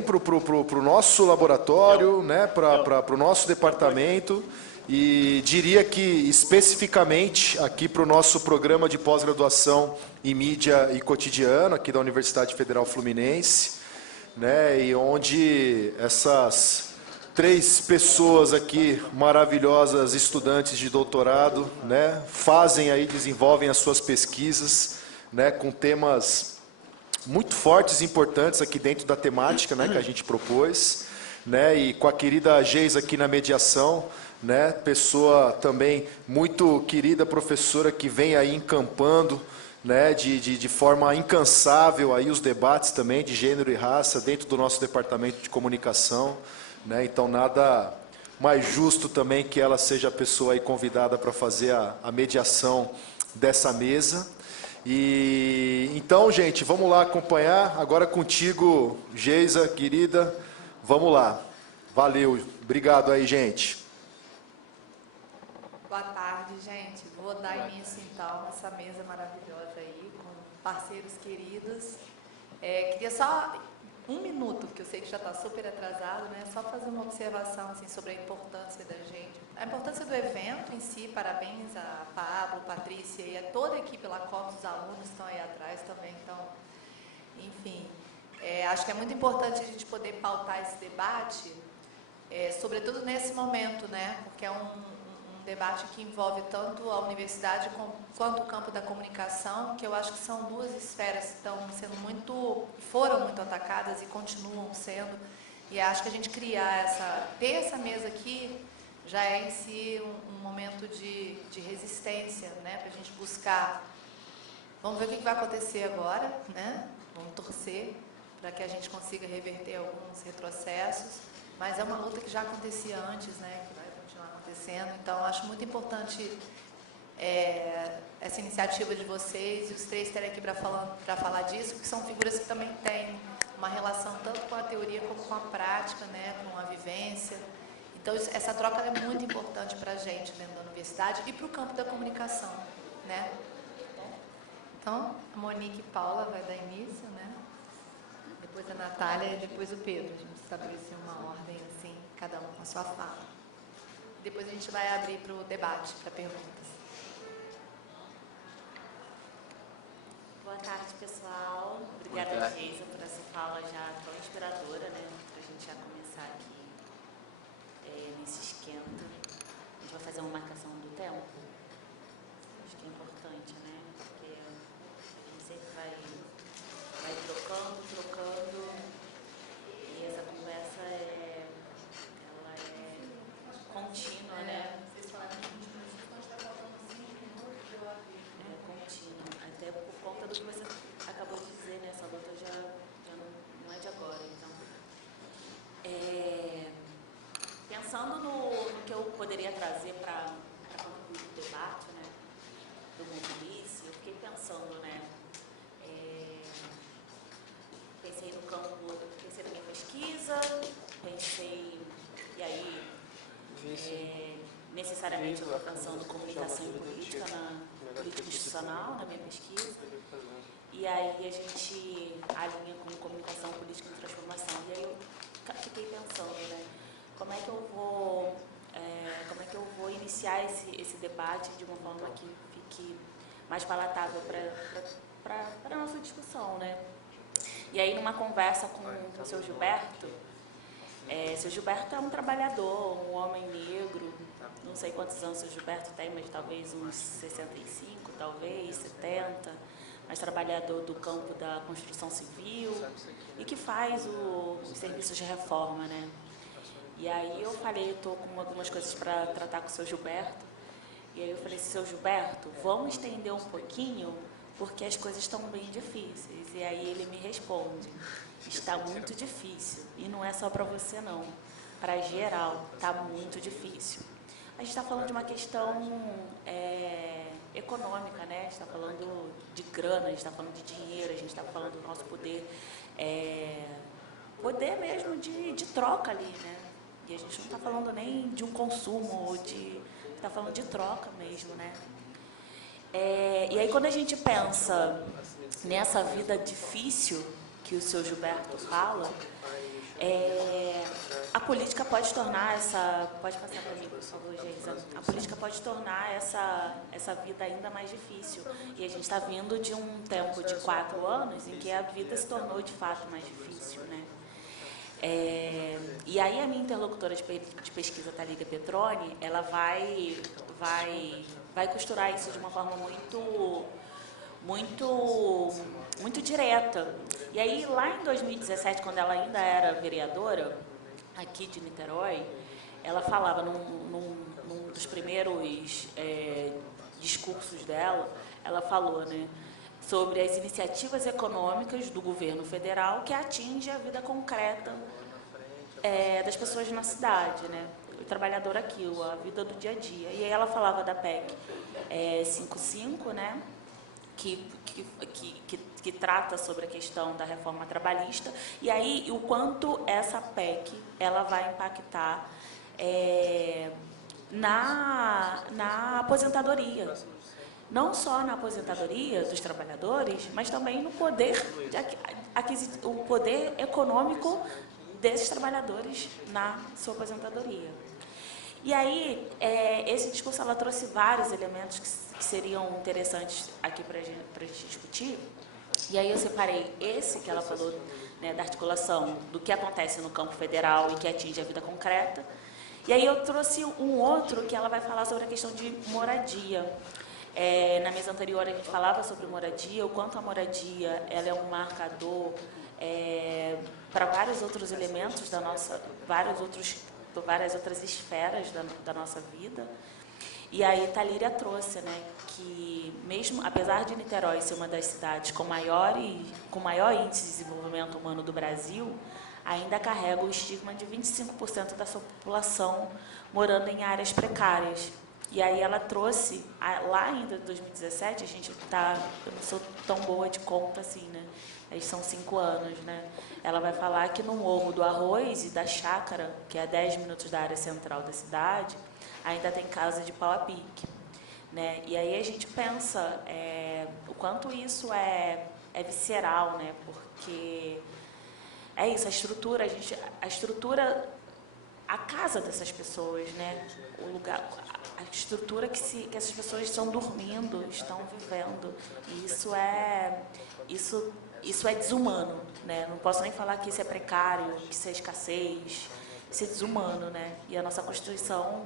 para o nosso laboratório, né, para o nosso departamento, e diria que especificamente aqui para o nosso programa de pós-graduação em mídia e cotidiano, aqui da Universidade Federal Fluminense, né, e onde essas 3 pessoas aqui, maravilhosas estudantes de doutorado, né, fazem aí, desenvolvem as suas pesquisas, né, com temas muito fortes e importantes aqui dentro da temática, né, que a gente propôs, né, e com a querida Geisa aqui na mediação, né, pessoa também muito querida, professora que vem aí encampando, né, de forma incansável aí os debates também de gênero e raça dentro do nosso departamento de comunicação, né, então nada mais justo também que ela seja a pessoa aí convidada para fazer a mediação dessa mesa. E então, gente, vamos lá acompanhar. Agora contigo, Geisa, querida. Vamos lá. Valeu. Obrigado aí, gente. Boa tarde, gente. Vou dar início, então, nessa mesa maravilhosa aí, com parceiros queridos. Queria só 1 minuto, porque eu sei que já está super atrasado, né? Só fazer uma observação assim, sobre a importância da gente. A importância do evento em si, parabéns a Pablo, Patrícia e a toda a equipe lá, os alunos estão aí atrás também. Então, enfim, acho que é muito importante a gente poder pautar esse debate, sobretudo nesse momento, né? Porque é um debate que envolve tanto a universidade quanto o campo da comunicação, que eu acho que são 2 esferas que estão sendo foram muito atacadas e continuam sendo. E acho que a gente ter essa mesa aqui já é em si um momento de resistência, né, para a gente buscar. Vamos ver o que vai acontecer agora, né? Vamos torcer para que a gente consiga reverter alguns retrocessos, mas é uma luta que já acontecia antes, né? Acontecendo. Então, acho muito importante essa iniciativa de vocês e os 3 estarem aqui para falar disso, porque são figuras que também têm uma relação tanto com a teoria como com a prática, né, com a vivência. Então, essa troca é muito importante para a gente dentro da universidade e para o campo da comunicação, né? Então, a Monique e Paula vai dar início, né? Depois a Natália e depois o Pedro. A gente estabeleceu uma ordem assim, cada um com a sua fala. Depois a gente vai abrir para o debate, para perguntas. Boa tarde, pessoal. Obrigada, Geisa, por essa fala já tão inspiradora, né? Para a gente já começar aqui nesse esquenta. A gente vai fazer uma marcação do tempo. Acho que é importante, né? Porque a gente sempre vai trocando. E essa conversa ela é contínua, né? Vocês falaram que 20 minutos, então está faltando 5 minutos, eu abri. Contínua. Até por conta do que você acabou de dizer, né? Essa luta já não é de agora. Então, pensando no que eu poderia trazer para concluir o debate, né? Do Mobilice, eu fiquei pensando, né? Pensei no campo, pensei na minha pesquisa, e aí, necessariamente eu estou pensando comunicação e política, política institucional na minha pesquisa, e aí a gente alinha com comunicação, política e transformação, e aí eu fiquei pensando, né, como é que eu vou iniciar esse debate de uma forma que fique mais palatável para a nossa discussão, né? E aí, numa conversa com o seu Gilberto, seu Gilberto é um trabalhador, um homem negro, não sei quantos anos o seu Gilberto tem, mas talvez uns 65, talvez 70, mas trabalhador do campo da construção civil e que faz os serviços de reforma, né? E aí eu falei, eu estou com algumas coisas para tratar com o seu Gilberto, e aí eu falei, seu Gilberto, vamos estender um pouquinho, porque as coisas estão bem difíceis. E aí ele me responde, está muito difícil. E não é só para você, não. Para geral, está muito difícil. A gente está falando de uma questão econômica, né? A gente está falando de grana, a gente está falando de dinheiro, a gente está falando do nosso poder, poder mesmo de troca ali, né? E a gente não está falando nem de um consumo, está falando de troca mesmo, né? E aí, quando a gente pensa nessa vida difícil que o seu Gilberto fala, a política pode tornar essa... Pode passar para mim, por favor, Geisa. A política pode tornar essa vida ainda mais difícil. E a gente está vindo de um tempo de 4 anos em que a vida se tornou, de fato, mais difícil, né? E aí a minha interlocutora de pesquisa, Thalíria Petroni, ela vai costurar isso de uma forma muito direta. E aí, lá em 2017, quando ela ainda era vereadora, aqui de Niterói, ela falava num dos primeiros discursos dela, ela falou, né, sobre as iniciativas econômicas do governo federal que atingem a vida concreta das pessoas na cidade, né, o trabalhador aqui, a vida do dia a dia. E aí ela falava da PEC 55, né, que trata sobre a questão da reforma trabalhista, e aí o quanto essa PEC ela vai impactar na aposentadoria. Não só na aposentadoria dos trabalhadores, mas também no poder, o poder econômico desses trabalhadores na sua aposentadoria. E aí, esse discurso, ela trouxe vários elementos que seriam interessantes aqui para a gente discutir. E aí eu separei esse que ela falou, né, da articulação do que acontece no campo federal e que atinge a vida concreta. E aí eu trouxe um outro que ela vai falar sobre a questão de moradia. Na mesa anterior a gente falava sobre moradia, o quanto a moradia ela é um marcador para vários outros elementos da nossa, várias outras esferas da nossa vida. E aí Thalíria trouxe, né, que mesmo, apesar de Niterói ser uma das cidades com maior índice de desenvolvimento humano do Brasil, ainda carrega o estigma de 25% da sua população morando em áreas precárias. E aí ela trouxe, lá ainda em 2017, eu não sou tão boa de conta assim, né? Eles são 5 anos, né? Ela vai falar que no Morro do Arroz e da Chácara, que é a 10 minutos da área central da cidade, ainda tem casa de pau a pique, né? E aí a gente pensa o quanto isso é visceral, né? Porque é isso, a estrutura, a casa dessas pessoas, né? O lugar, a estrutura que essas pessoas estão dormindo, estão vivendo. E isso é desumano, né? Não posso nem falar que isso é precário, que isso é escassez, isso é desumano, né? E a nossa Constituição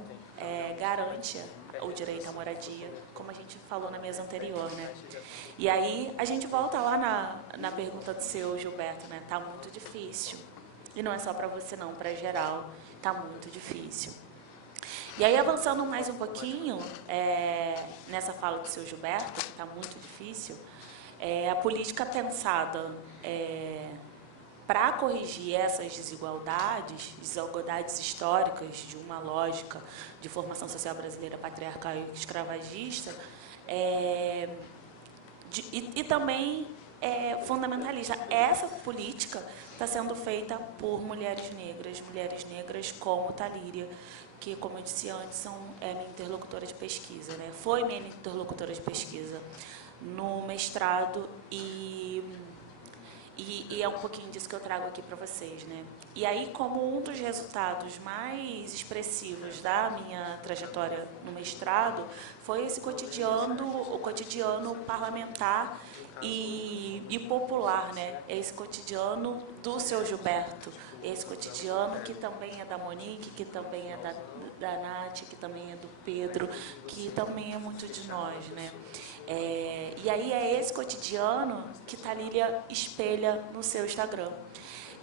garante o direito à moradia, como a gente falou na mesa anterior, né? E aí a gente volta lá na pergunta do seu Gilberto, né? Tá muito difícil. E não é só para você não, para geral, tá muito difícil. E aí, avançando mais um pouquinho, nessa fala do seu Gilberto, que está muito difícil, a política pensada para corrigir essas desigualdades históricas de uma lógica de formação social brasileira patriarcal e escravagista, e também fundamentalista. Essa política está sendo feita por mulheres negras como Thalíria, que, como eu disse antes, é minha interlocutora de pesquisa, né? Foi minha interlocutora de pesquisa no mestrado e é um pouquinho disso que eu trago aqui para vocês, né? E aí, como um dos resultados mais expressivos da minha trajetória no mestrado, foi esse o cotidiano parlamentar e popular, né? Esse cotidiano do seu Gilberto, esse cotidiano que também é da Monique, que também é da Nath, que também é do Pedro, que também é muito de nós, né? E aí é esse cotidiano que Thalíria espelha no seu Instagram.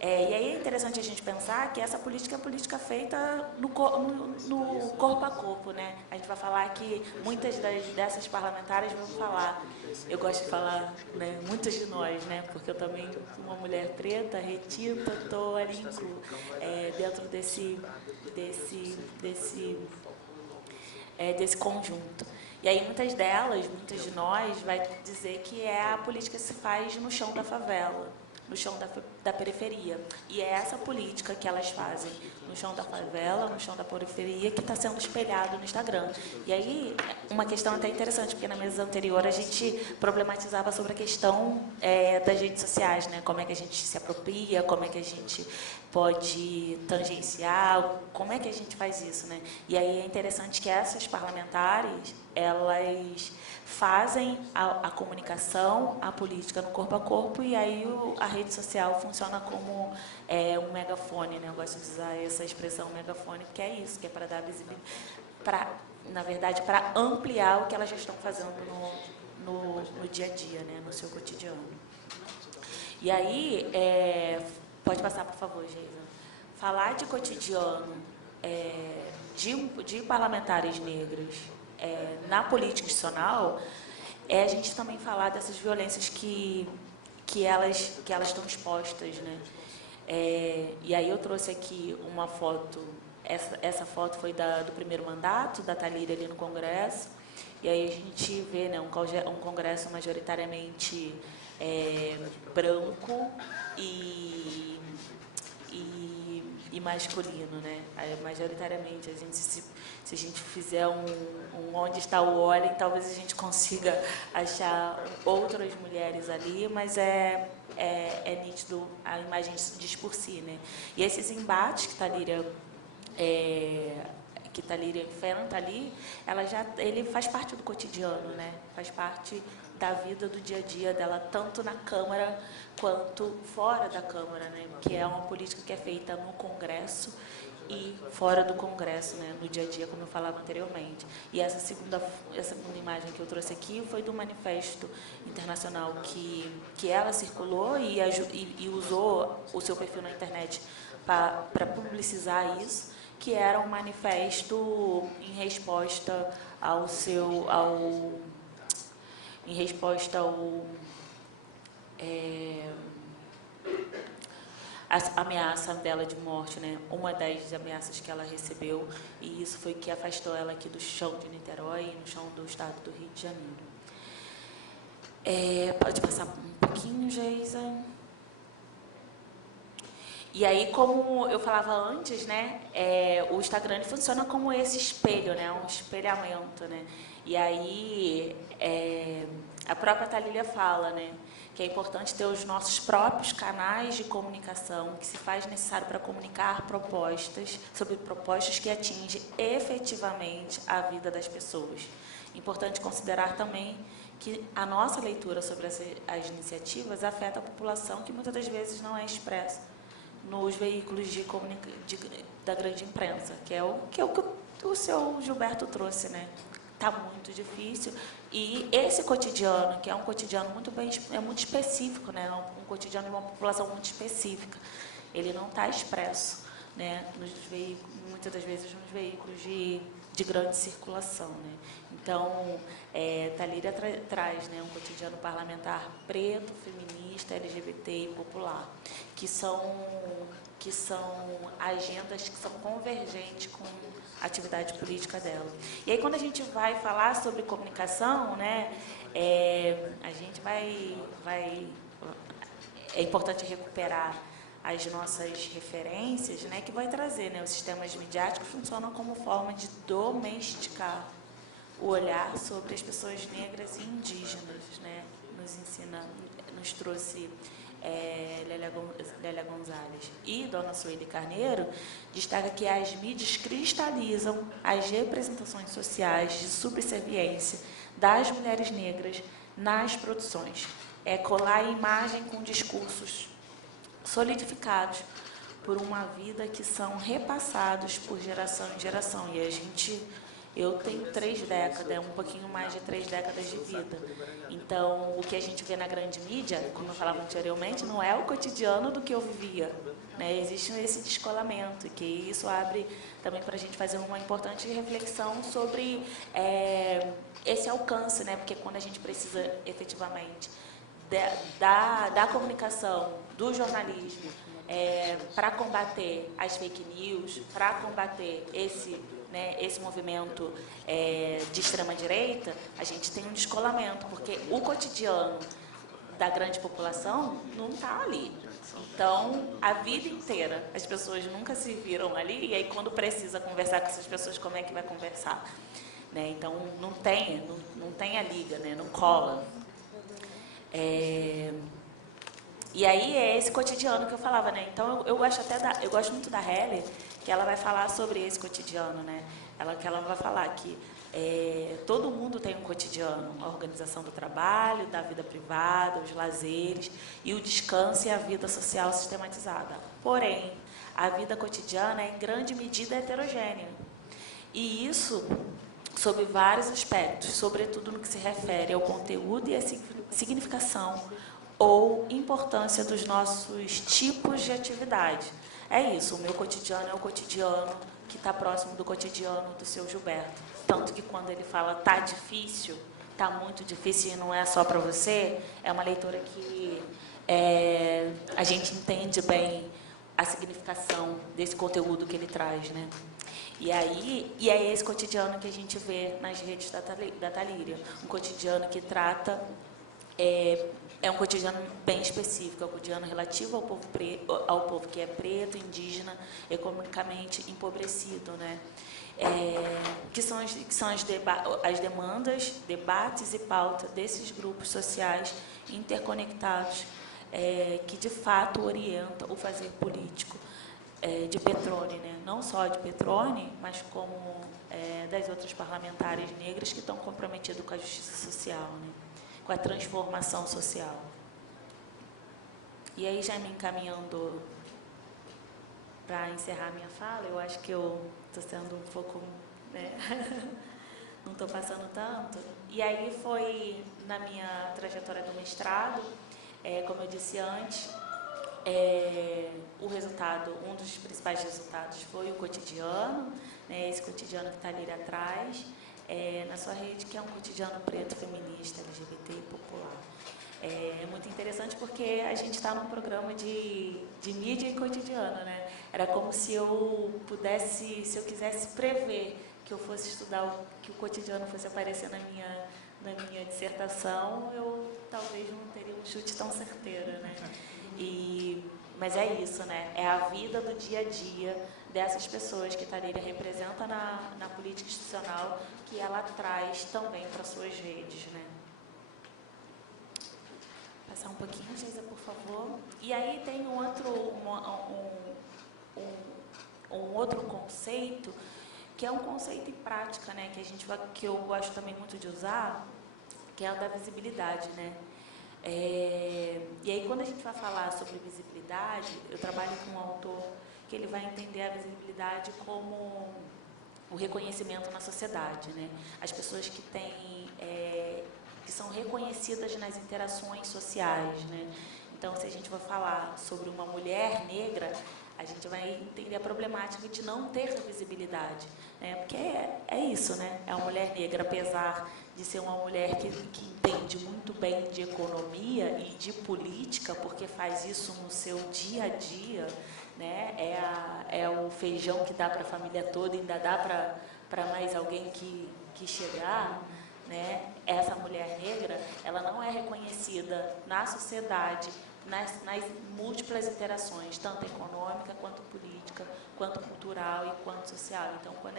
E aí é interessante a gente pensar que essa política é uma política feita no corpo a corpo, né? A gente vai falar que muitas dessas parlamentares vão falar, eu gosto de falar, né, muitas de nós, né? Porque eu também sou uma mulher preta, retinta, estou ali dentro desse conjunto. E aí muitas de nós, vai dizer que a política se faz no chão da favela. no chão da periferia. E é essa política que elas fazem no chão da favela, no chão da periferia, que está sendo espelhado no Instagram. E aí, uma questão até interessante, porque na mesa anterior a gente problematizava sobre a questão das redes sociais, né? Como é que a gente se apropria, como é que a gente pode tangenciar, como é que a gente faz isso, né? E aí é interessante que essas parlamentares, elas fazem a comunicação, a política no corpo a corpo, e aí a rede social funciona como um megafone, né? Eu gosto de usar essa expressão megafone, porque é isso, que é para dar visibilidade, na verdade, para ampliar o que elas já estão fazendo no dia a dia, né? No seu cotidiano. E aí, pode passar, por favor, Geisa. Falar de cotidiano de parlamentares negros na política institucional é a gente também falar dessas violências que elas estão expostas, né? E aí eu trouxe aqui uma foto, essa foto foi do primeiro mandato da Thalíria ali no Congresso, e aí a gente vê, né, um Congresso majoritariamente branco e masculino, né? Majoritariamente, se a gente fizer um onde está o Olhem, talvez a gente consiga achar outras mulheres ali, mas é nítido, a imagem diz por si, né? E esses embates que Thalíria enfrenta ali, ele faz parte do cotidiano, né? Faz parte da vida do dia a dia dela, tanto na Câmara quanto fora da Câmara, né? Que é uma política que é feita no Congresso e fora do Congresso, né? No dia a dia, como eu falava anteriormente. E essa segunda imagem que eu trouxe aqui foi do manifesto internacional que ela circulou e usou o seu perfil na internet para publicizar isso, que era um manifesto em resposta a ameaça dela de morte, né? Uma das ameaças que ela recebeu, e isso foi que afastou ela aqui do chão de Niterói e no chão do estado do Rio de Janeiro. Pode passar um pouquinho, Geisa. E aí, como eu falava antes, né, o Instagram ele funciona como esse espelho, né, um espelhamento, né. E aí, a própria Thalíria fala, né, que é importante ter os nossos próprios canais de comunicação, que se faz necessário para comunicar sobre propostas que atingem efetivamente a vida das pessoas. Importante considerar também que a nossa leitura sobre as iniciativas afeta a população, que muitas das vezes não é expressa nos veículos da grande imprensa, que é o que o seu Gilberto trouxe, né? Está muito difícil. E esse cotidiano, que é um cotidiano muito específico, né? Um cotidiano de uma população muito específica, ele não está expresso, né? Muitas das vezes nos veículos de grande circulação, né? Então, Thalíria traz, né, um cotidiano parlamentar preto, feminista, LGBT e popular, que são agendas que são convergentes com a atividade política dela. E aí, quando a gente vai falar sobre comunicação, né, a gente é importante recuperar as nossas referências, né, que vai trazer, né, os sistemas midiáticos funcionam como forma de domesticar o olhar sobre as pessoas negras e indígenas, né, nos trouxe Lélia Gonzalez. E Dona Sueli Carneiro destaca que as mídias cristalizam as representações sociais de subserviência das mulheres negras nas produções. Colar a imagem com discursos solidificados por uma vida que são repassados por geração em geração. E eu tenho 3 décadas, um pouquinho mais de 3 décadas de vida. Então, o que a gente vê na grande mídia, como eu falava anteriormente, não é o cotidiano do que eu vivia, né? Existe esse descolamento, e que isso abre também para a gente fazer uma importante reflexão sobre esse alcance, né? Porque quando a gente precisa efetivamente da comunicação, do jornalismo, para combater as fake news, para combater esse movimento de extrema-direita, a gente tem um descolamento, porque o cotidiano da grande população não está ali. Então, a vida inteira, as pessoas nunca se viram ali, e aí quando precisa conversar com essas pessoas, como é que vai conversar? Né? Então, não tem a liga, né? Não cola. E aí é esse cotidiano que eu falava, né? Então eu gosto muito da Heller, que ela vai falar sobre esse cotidiano, né? Ela vai falar que todo mundo tem um cotidiano, a organização do trabalho, da vida privada, os lazeres e o descanso e a vida social sistematizada. Porém, a vida cotidiana é em grande medida heterogênea. E isso sob vários aspectos, sobretudo no que se refere ao conteúdo e à significação ou importância dos nossos tipos de atividade. É isso, o meu cotidiano é o cotidiano que está próximo do cotidiano do seu Gilberto. Tanto que quando ele fala tá difícil, tá muito difícil e não é só para você, é uma leitura que a gente entende bem a significação desse conteúdo que ele traz, né? E é esse cotidiano que a gente vê nas redes da Talíria, um cotidiano que trata é um cotidiano bem específico, é um cotidiano relativo ao povo que é preto, indígena, economicamente empobrecido, né? Que são as demandas, debates e pauta desses grupos sociais interconectados, que de fato orientam o fazer político de Petrone, né? Não só de Petrone, mas como das outras parlamentares negras que estão comprometidas com a justiça social, né? Com a transformação social. E aí, já me encaminhando para encerrar minha fala, eu acho que eu estou sendo um pouco, né? Não estou passando tanto. E aí foi na minha trajetória do mestrado, como eu disse antes, o resultado, um dos principais resultados foi o cotidiano, né? Esse cotidiano que está ali atrás, na sua rede, que é um cotidiano preto, feminista, LGBT e popular. É muito interessante porque a gente está num programa de mídia e cotidiano, né? Era como se eu quisesse prever que eu fosse estudar, que o cotidiano fosse aparecer na minha dissertação, eu talvez não teria um chute tão certeiro, né? Mas é isso, né? É a vida do dia a dia dessas pessoas que Talíria representa na política institucional, que ela traz também para suas redes, né? Passar um pouquinho, Geisa, por favor. E aí tem um outro conceito, que é um conceito em prática, né? Que eu gosto também muito de usar, que é o da visibilidade, né? E aí, quando a gente vai falar sobre visibilidade, eu trabalho com um autor que ele vai entender a visibilidade como o reconhecimento na sociedade, né? As pessoas que são reconhecidas nas interações sociais, né? Então, se a gente vai falar sobre uma mulher negra, a gente vai entender a problemática de não ter visibilidade, né? Porque é isso, né? É uma mulher negra, apesar de ser uma mulher que entende muito bem de economia e de política, porque faz isso no seu dia a dia, né? É o feijão que dá para a família toda e ainda dá para mais alguém que chegar, né? Essa mulher negra, ela não é reconhecida na sociedade, nas múltiplas interações, tanto econômica, quanto política, quanto cultural e quanto social. Então, quando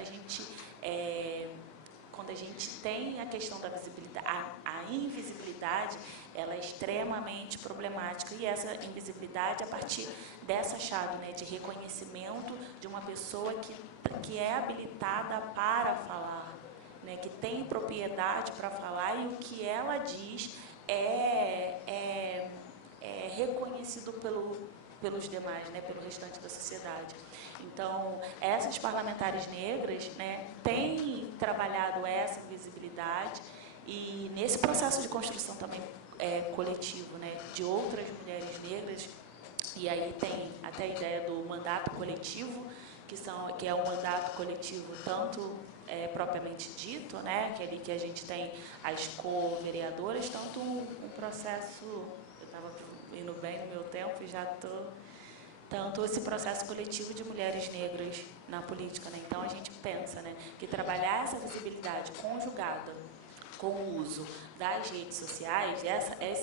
a gente tem a questão da visibilidade, a invisibilidade, ela é extremamente problemática, e essa invisibilidade, a partir dessa chave, né, de reconhecimento de uma pessoa que é habilitada para falar, né, que tem propriedade para falar, e o que ela diz é reconhecido pelos demais, né, pelo restante da sociedade. Então, essas parlamentares negras, né, têm trabalhado essa visibilidade, e nesse processo de construção também coletivo, né, de outras mulheres negras, e aí tem até a ideia do mandato coletivo, que é um mandato coletivo tanto propriamente dito, né, que é ali que a gente tem as co-vereadoras, tanto um processo, eu estava indo bem no meu tempo e já estou... Tanto esse processo coletivo de mulheres negras na política, né? Então, a gente pensa, né, que trabalhar essa visibilidade conjugada com o uso das redes sociais,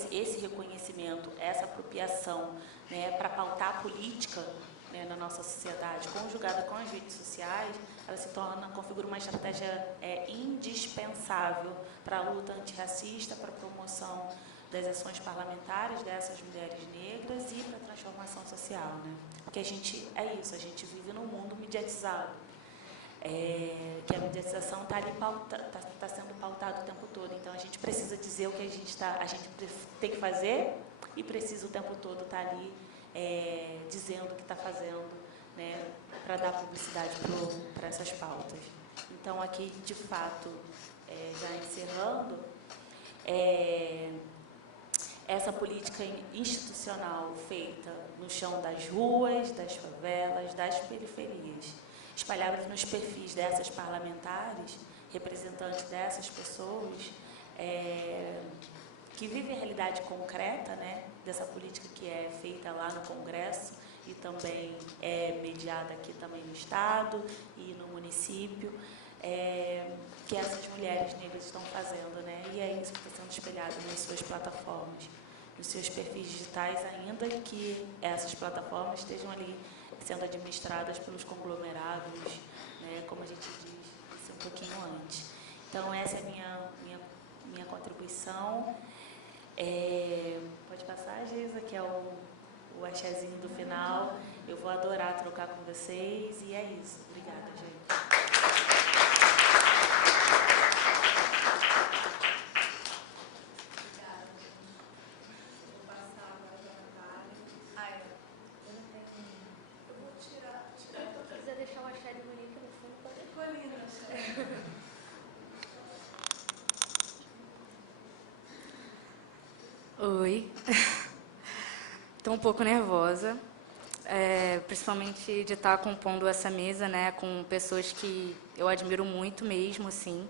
esse reconhecimento, essa apropriação, né, para pautar a política, né, na nossa sociedade, conjugada com as redes sociais, ela configura uma estratégia indispensável para a luta antirracista, para a promoção das ações parlamentares dessas mulheres negras e para a transformação social, né? Porque a gente vive num mundo mediatizado, que a mediatização está ali tá sendo pautada o tempo todo. Então a gente precisa dizer o que a gente tem que fazer e precisa o tempo todo estar ali dizendo o que está fazendo, né, para dar publicidade para essas pautas. Então aqui, de fato, já encerrando, essa política institucional feita no chão das ruas, das favelas, das periferias, espalhadas nos perfis dessas parlamentares, representantes dessas pessoas, que vivem a realidade concreta, né, dessa política que é feita lá no Congresso e também é mediada aqui também no Estado e no município, que essas mulheres negras estão fazendo, né? E é isso que está sendo espelhado nas suas plataformas, nos seus perfis digitais, ainda que essas plataformas estejam ali sendo administradas pelos conglomerados, né? Como a gente diz isso um pouquinho antes. Então, essa é a minha contribuição. Pode passar, Geisa, que é o axézinho do final. Eu vou adorar trocar com vocês e é isso. Obrigada, gente. Oi, estou um pouco nervosa, principalmente de estar compondo essa mesa, né, com pessoas que eu admiro muito mesmo, assim,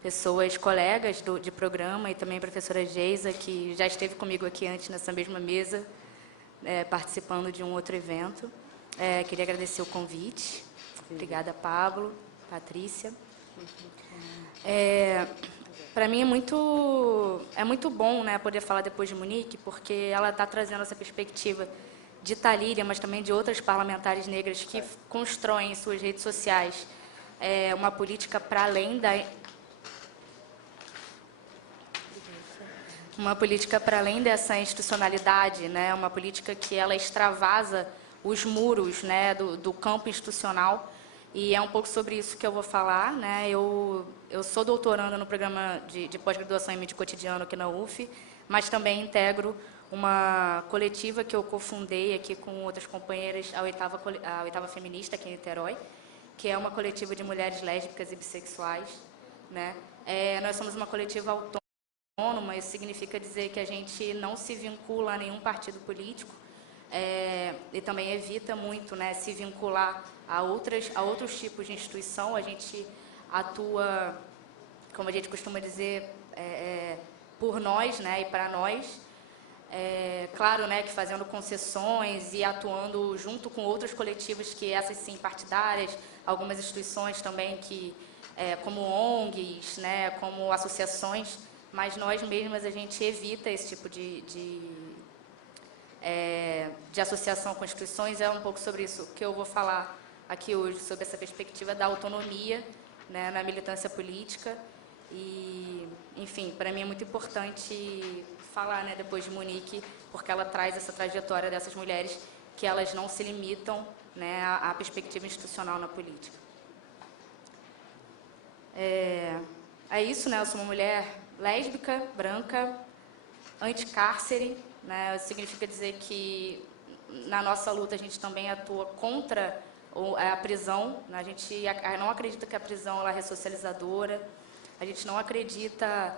pessoas, colegas de programa e também a professora Geisa, que já esteve comigo aqui antes nessa mesma mesa, participando de um outro evento. Queria agradecer o convite. Obrigada, Pablo, Patrícia. Para mim é muito bom, né, poder falar depois de Monique, porque ela está trazendo essa perspectiva de Thalíria, mas também de outras parlamentares negras que constroem em suas redes sociais uma política para além dessa institucionalidade, né, uma política que ela extravasa os muros, né, do campo institucional. E é um pouco sobre isso que eu vou falar, né? Eu sou doutoranda no programa de pós-graduação em mídia cotidiano aqui na UF, mas também integro uma coletiva que eu cofundei aqui com outras companheiras, a Oitava Feminista, aqui em Niterói, que é uma coletiva de mulheres lésbicas e bissexuais, né? Nós somos uma coletiva autônoma, isso significa dizer que a gente não se vincula a nenhum partido político, e também evita muito, né, se vincular a outros tipos de instituição. A gente atua, como a gente costuma dizer, por nós, né, e para nós. Claro, né, que fazendo concessões e atuando junto com outros coletivos, que essas sim partidárias, algumas instituições também que, como ONGs, né, como associações, mas nós mesmas a gente evita esse tipo de associação com instituições. É um pouco sobre isso que eu vou falar aqui hoje, sobre essa perspectiva da autonomia, né, na militância política. E, enfim, para mim é muito importante falar, né, depois de Monique, porque ela traz essa trajetória dessas mulheres, que elas não se limitam, né, à perspectiva institucional na política. É isso, né, eu sou uma mulher lésbica, branca, anticárcere, né, significa dizer que na nossa luta a gente também atua contra a prisão, né, a gente não acredita que a prisão ela é ressocializadora, a gente não acredita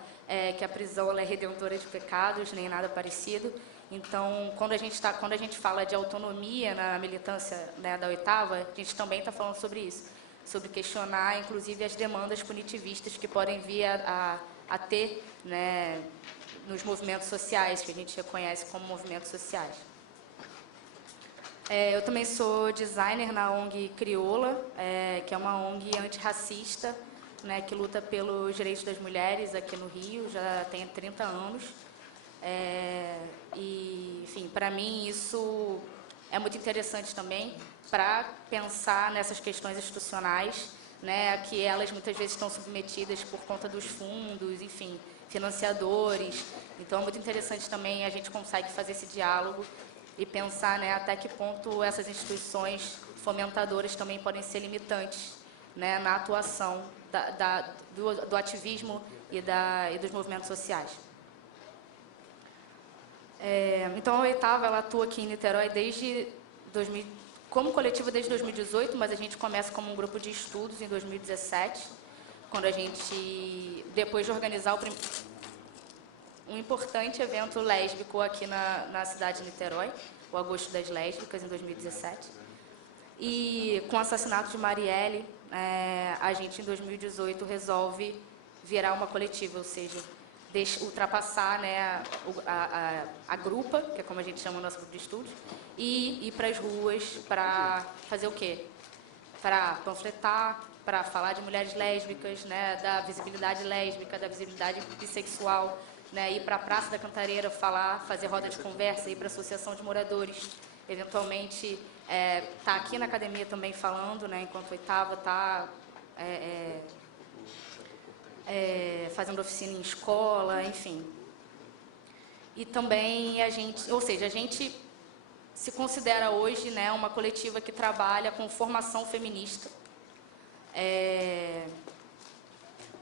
que a prisão ela é redentora de pecados, nem nada parecido. Então, quando a gente fala de autonomia na militância, né, da Oitava, a gente também está falando sobre isso, sobre questionar, inclusive, as demandas punitivistas que podem vir a ter, né, nos movimentos sociais, que a gente reconhece como movimentos sociais. Eu também sou designer na ONG Crioula, que é uma ONG antirracista, né, que luta pelos direitos das mulheres aqui no Rio, já tem 30 anos. E, enfim, para mim isso é muito interessante também para pensar nessas questões institucionais, né, que elas muitas vezes estão submetidas por conta dos fundos, enfim, financiadores. Então é muito interessante também a gente consegue fazer esse diálogo e pensar, né, até que ponto essas instituições fomentadoras também podem ser limitantes, né, na atuação do ativismo e dos movimentos sociais. Então, a Oitava, ela atua aqui em Niterói como coletivo desde 2018, mas a gente começa como um grupo de estudos em 2017, quando a gente, depois de organizar um importante evento lésbico aqui na cidade de Niterói, o Agosto das Lésbicas, em 2017. E com o assassinato de Marielle, a gente, em 2018, resolve virar uma coletiva, ou seja, ultrapassar, né, a grupa, que é como a gente chama o nosso grupo de estudos, e ir para as ruas para fazer o quê? Para panfletar, para falar de mulheres lésbicas, né, da visibilidade lésbica, da visibilidade bissexual, né, ir para a Praça da Cantareira falar, fazer roda de conversa, ir para a Associação de Moradores, eventualmente tá aqui na academia também falando, né, enquanto Oitava está fazendo oficina em escola, enfim. E também a gente se considera hoje, né, uma coletiva que trabalha com formação feminista.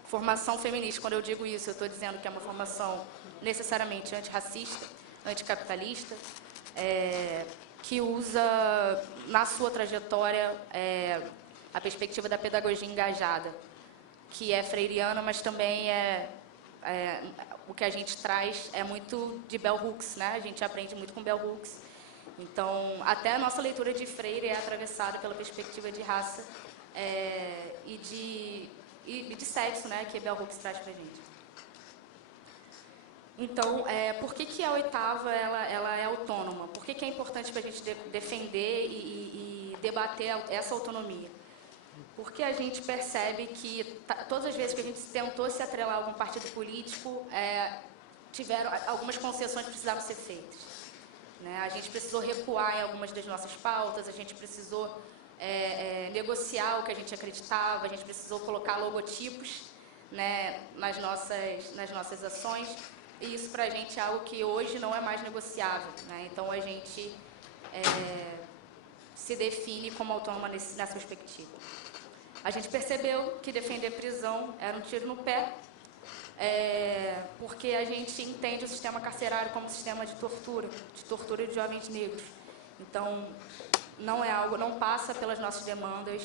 Formação feminista, quando eu digo isso, eu estou dizendo que é uma formação necessariamente antirracista, anticapitalista, que usa na sua trajetória a perspectiva da pedagogia engajada, que é freiriana, mas também o que a gente traz é muito de Bell Hooks, né? A gente aprende muito com Bell Hooks. Então, até a nossa leitura de Freire é atravessada pela perspectiva de raça e de sexo, né? Que Bell Hooks traz para a gente. Então, por que a Oitava ela é autônoma? Por que é importante para a gente defender e debater essa autonomia? Porque a gente percebe que todas as vezes que a gente tentou se atrelar a algum partido político, tiveram algumas concessões que precisavam ser feitas, né? A gente precisou recuar em algumas das nossas pautas, a gente precisou negociar o que a gente acreditava, a gente precisou colocar logotipos, né, nas nossas ações, e isso para a gente é algo que hoje não é mais negociável, né? Então a gente se define como autônoma nessa perspectiva. A gente percebeu que defender prisão era um tiro no pé, porque a gente entende o sistema carcerário como sistema de tortura de jovens negros. Então, não passa pelas nossas demandas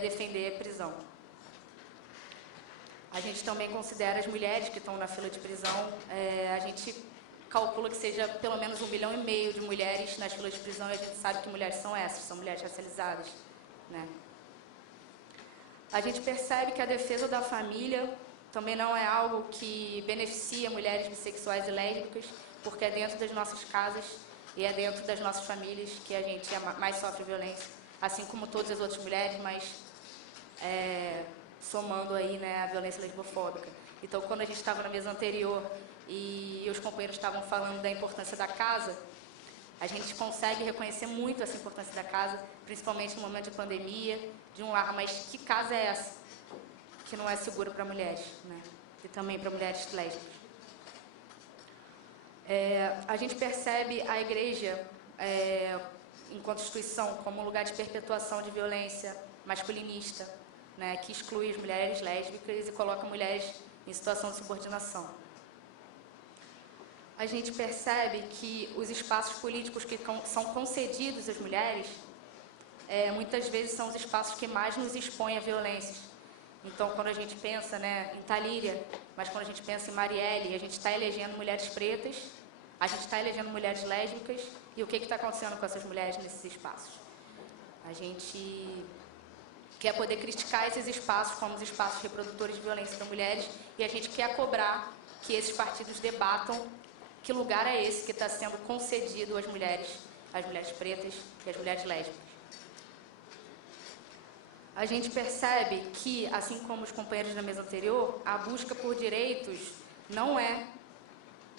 defender prisão. A gente também considera as mulheres que estão na fila de prisão, a gente calcula que seja pelo menos 1,5 milhão de mulheres nas filas de prisão, e a gente sabe que mulheres são essas, são mulheres racializadas, né? A gente percebe que a defesa da família também não é algo que beneficia mulheres bissexuais e lésbicas, porque é dentro das nossas casas e é dentro das nossas famílias que a gente mais sofre violência, assim como todas as outras mulheres, mas somando aí, né, a violência lesbofóbica. Então, quando a gente estava na mesa anterior e os companheiros estavam falando da importância da casa, a gente consegue reconhecer muito essa importância da casa, principalmente no momento de pandemia, de um lar, mas que casa é essa que não é segura para mulheres, né? E também para mulheres lésbicas. A gente percebe a igreja, enquanto instituição, como um lugar de perpetuação de violência masculinista, né, que exclui as mulheres lésbicas e coloca mulheres em situação de subordinação. A gente percebe que os espaços políticos que são concedidos às mulheres, muitas vezes são os espaços que mais nos expõem a violências. Então, quando a gente pensa, né, em Thalíria, mas quando a gente pensa em Marielle, a gente está elegendo mulheres pretas, a gente está elegendo mulheres lésbicas, e o que está acontecendo com essas mulheres nesses espaços? A gente quer poder criticar esses espaços como os espaços reprodutores de violência para mulheres, e a gente quer cobrar que esses partidos debatam que lugar é esse que está sendo concedido às mulheres pretas e às mulheres lésbicas. a gente percebe que, assim como os companheiros da mesa anterior, a busca por direitos não é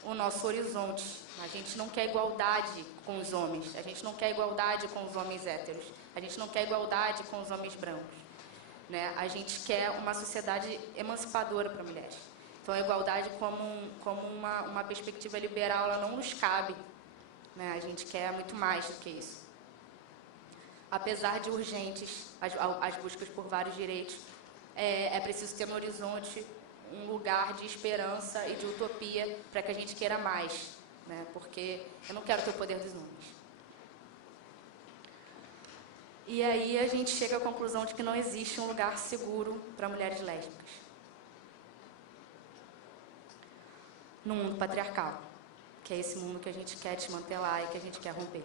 o nosso horizonte. A gente não quer igualdade com os homens, a gente não quer igualdade com os homens héteros, a gente não quer igualdade com os homens brancos, né? A gente quer uma sociedade emancipadora para mulheres. Então, a igualdade como uma perspectiva liberal, ela não nos cabe, né? A gente quer muito mais do que isso. Apesar de urgentes as buscas por vários direitos, é preciso ter no horizonte um lugar de esperança e de utopia para que a gente queira mais, né? Porque eu não quero ter o poder dos homens. E aí a gente chega à conclusão de que não existe um lugar seguro para mulheres lésbicas no mundo patriarcal, que é esse mundo que a gente quer desmantelar e que a gente quer romper.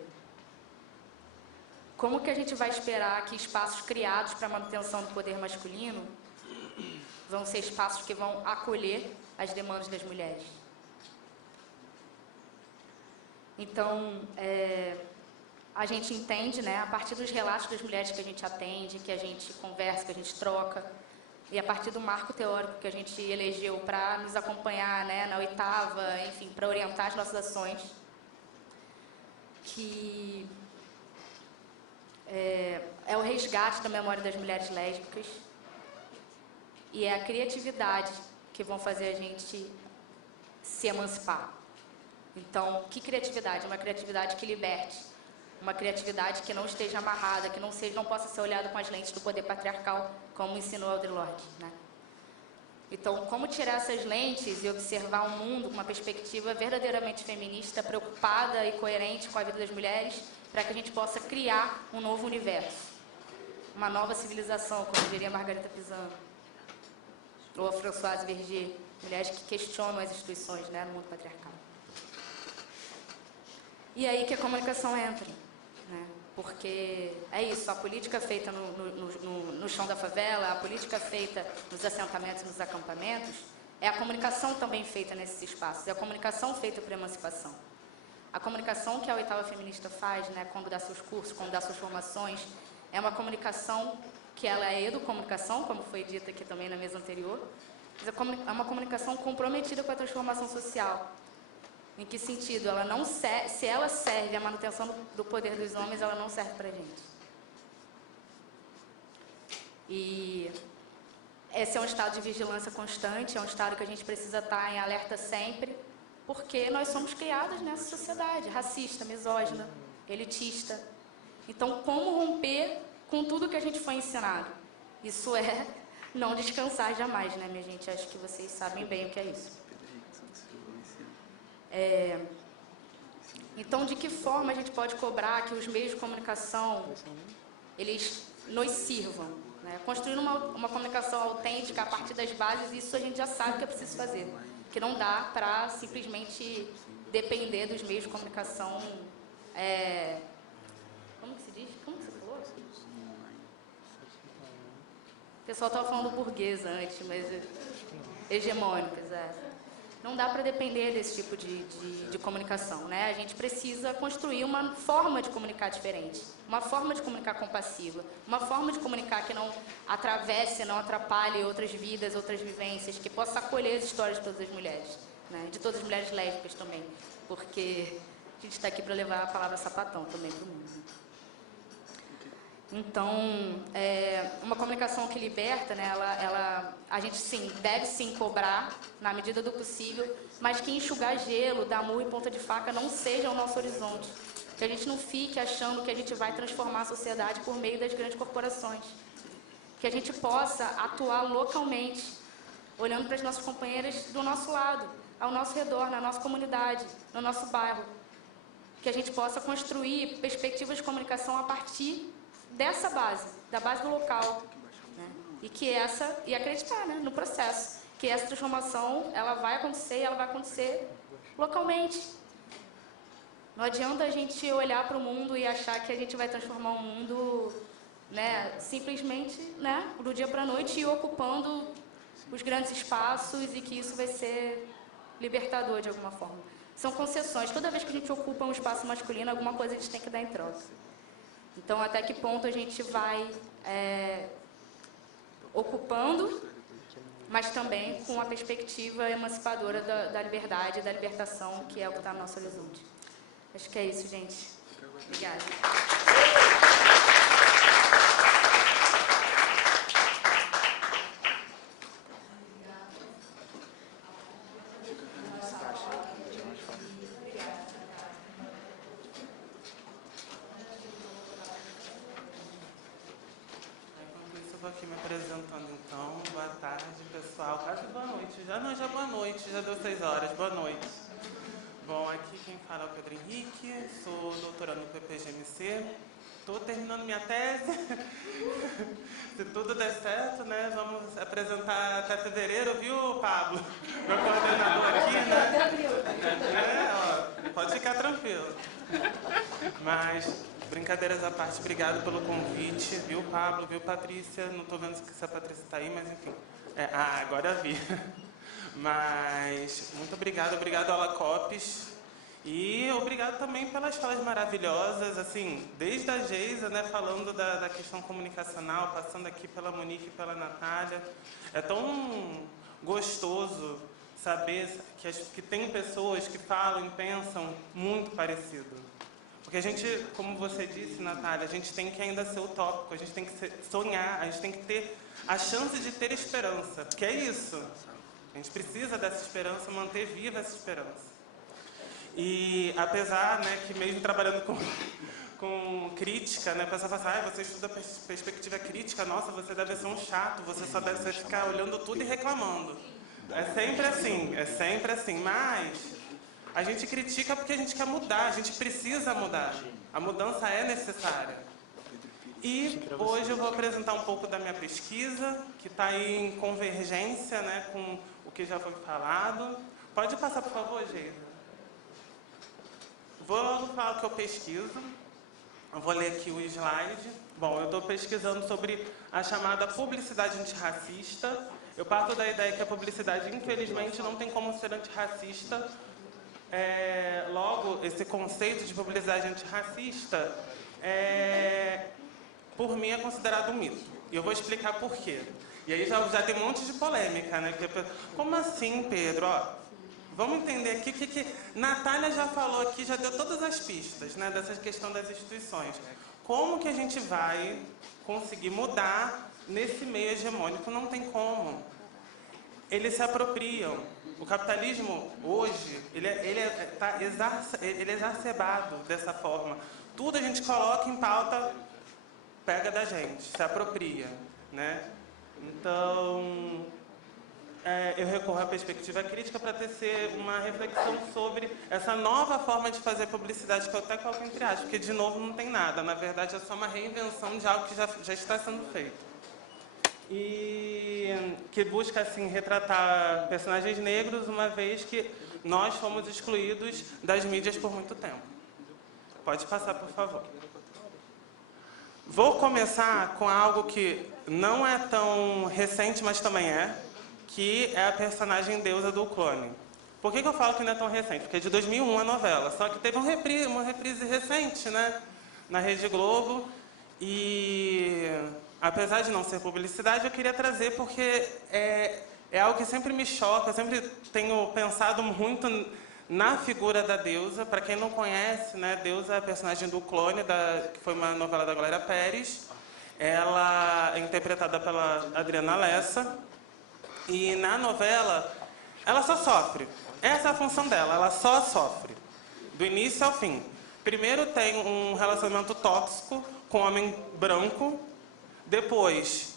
Como que a gente vai esperar que espaços criados para a manutenção do poder masculino vão ser espaços que vão acolher as demandas das mulheres? Então, a gente entende, né, a partir dos relatos das mulheres que a gente atende, que a gente conversa, que a gente troca, e a partir do marco teórico que a gente elegeu para nos acompanhar, né, na oitava, enfim, para orientar as nossas ações, que é o resgate da memória das mulheres lésbicas e é a criatividade que vão fazer a gente se emancipar. Então, que criatividade? Uma criatividade que liberte, uma criatividade que não esteja amarrada, que não possa ser olhada com as lentes do poder patriarcal, como ensinou Audre Lorde, né? Então, como tirar essas lentes e observar um mundo com uma perspectiva verdadeiramente feminista, preocupada e coerente com a vida das mulheres, para que a gente possa criar um novo universo, uma nova civilização, como diria Margarita Pisano, ou a Françoise Verger, mulheres que questionam as instituições, né, no mundo patriarcal. E aí que a comunicação entra, né? Porque é isso, a política feita no chão da favela, a política feita nos assentamentos, nos acampamentos, é a comunicação também feita nesses espaços, é a comunicação feita para a emancipação. A comunicação que a Oitava Feminista faz, né, quando dá seus cursos, quando dá suas formações, é uma comunicação que ela é educomunicação, como foi dito aqui também na mesa anterior, mas é uma comunicação comprometida com a transformação social. Em que sentido? Ela não se ela serve à manutenção do poder dos homens, ela não serve para a gente. E esse é um estado de vigilância constante, é um estado que a gente precisa estar em alerta sempre, porque nós somos criadas nessa sociedade racista, misógina, elitista. Então, como romper com tudo que a gente foi ensinado? Isso é não descansar jamais, né, minha gente? Acho que vocês sabem bem o que é isso. Então, de que forma a gente pode cobrar que os meios de comunicação, eles nos sirvam, né? Construindo uma comunicação autêntica a partir das bases, isso a gente já sabe que é preciso fazer. Que não dá para simplesmente depender dos meios de comunicação. Como que se diz? Como que você falou? O pessoal estava falando burguesa antes, mas hegemônicas, Não dá para depender desse tipo de comunicação, né? A gente precisa construir uma forma de comunicar diferente, uma forma de comunicar compassiva, uma forma de comunicar que não atravesse, não atrapalhe outras vidas, outras vivências, que possa acolher as histórias de todas as mulheres, né? De todas as mulheres lésbicas também, porque a gente está aqui para levar a palavra sapatão também para o mundo. Então, uma comunicação que liberta, né, a gente sim, deve sim cobrar, na medida do possível, mas que enxugar gelo, dar murro e ponta de faca não seja o nosso horizonte. Que a gente não fique achando que a gente vai transformar a sociedade por meio das grandes corporações. Que a gente possa atuar localmente, olhando para as nossas companheiras do nosso lado, ao nosso redor, na nossa comunidade, no nosso bairro. Que a gente possa construir perspectivas de comunicação a partir dessa base, da base do local, né? E acreditar, né, no processo, que essa transformação ela vai acontecer e ela vai acontecer localmente. Não adianta a gente olhar para o mundo e achar que a gente vai transformar o mundo, né, simplesmente, né, do dia para a noite e ocupando os grandes espaços e que isso vai ser libertador de alguma forma. São concessões. Toda vez que a gente ocupa um espaço masculino, alguma coisa a gente tem que dar em troca. Então, até que ponto a gente vai ocupando, mas também com a perspectiva emancipadora da liberdade e da libertação, que é o que está no nosso horizonte. Acho que é isso, gente. Obrigada. Estou aqui me apresentando, então. Boa tarde, pessoal. Quase boa noite. Já boa noite, já deu 6 horas. Boa noite. Bom, aqui quem fala é o Pedro Henrique, sou doutorando no PPGMC. Estou terminando minha tese. Se tudo der certo, né? Vamos apresentar até fevereiro, viu, Pablo? Meu coordenador aqui, né? Pode ficar tranquilo. Mas, brincadeiras à parte, obrigado pelo convite, viu, Pablo, viu, Patrícia? Não estou vendo se a Patrícia está aí, mas enfim. Agora vi. Mas, muito obrigado Ala Copes. E obrigado também pelas falas maravilhosas, assim, desde a Geisa, né, falando da questão comunicacional, passando aqui pela Monique e pela Natália. É tão gostoso saber que tem pessoas que falam e pensam muito parecido. Porque a gente, como você disse, Natália, a gente tem que ainda ser utópico, a gente tem que sonhar, a gente tem que ter a chance de ter esperança, porque é isso. A gente precisa dessa esperança, manter viva essa esperança. E apesar, né, que mesmo trabalhando com crítica, né, a pessoa fala assim, você estuda perspectiva crítica, nossa, você deve ser um chato, você só deve ficar olhando tudo e reclamando. É sempre assim, mas a gente critica porque a gente quer mudar, a gente precisa mudar. A mudança é necessária. E hoje eu vou apresentar um pouco da minha pesquisa, que está aí em convergência, né, com o que já foi falado. Pode passar, por favor, Geisa? Vou logo falar o que eu pesquiso. Eu vou ler aqui o slide. Bom, eu estou pesquisando sobre a chamada publicidade antirracista. Eu parto da ideia que a publicidade, infelizmente, não tem como ser antirracista. Logo, esse conceito de publicidade antirracista, por mim, é considerado um mito. E eu vou explicar por quê. E aí já tem um monte de polêmica, né? Como assim, Pedro? Vamos entender aqui que Natália já falou aqui, já deu todas as pistas, né, dessa questão das instituições. Como que a gente vai conseguir mudar nesse meio hegemônico? Não tem como. Eles se apropriam. O capitalismo, hoje, ele é exacerbado dessa forma. Tudo a gente coloca em pauta, pega da gente, se apropria, né? Então, eu recorro à perspectiva crítica para tecer uma reflexão sobre essa nova forma de fazer publicidade, que eu até coloco entre aspas, porque, de novo, não tem nada. Na verdade, é só uma reinvenção de algo que já está sendo feito. E que busca, assim, retratar personagens negros, uma vez que nós fomos excluídos das mídias por muito tempo. Pode passar, por favor. Vou começar com algo que não é tão recente, mas também que é a personagem deusa do Clone. Por que eu falo que não é tão recente? Porque é de 2001 a novela, só que teve uma reprise recente, né, na Rede Globo, e apesar de não ser publicidade, eu queria trazer porque é algo que sempre me choca, eu sempre tenho pensado muito na figura da deusa. Para quem não conhece, né, deusa é a personagem do Clone, que foi uma novela da Glória Pérez. Ela é interpretada pela Adriana Lessa. E na novela, ela só sofre. Essa é a função dela, ela só sofre. Do início ao fim. Primeiro tem um relacionamento tóxico com um homem branco. Depois,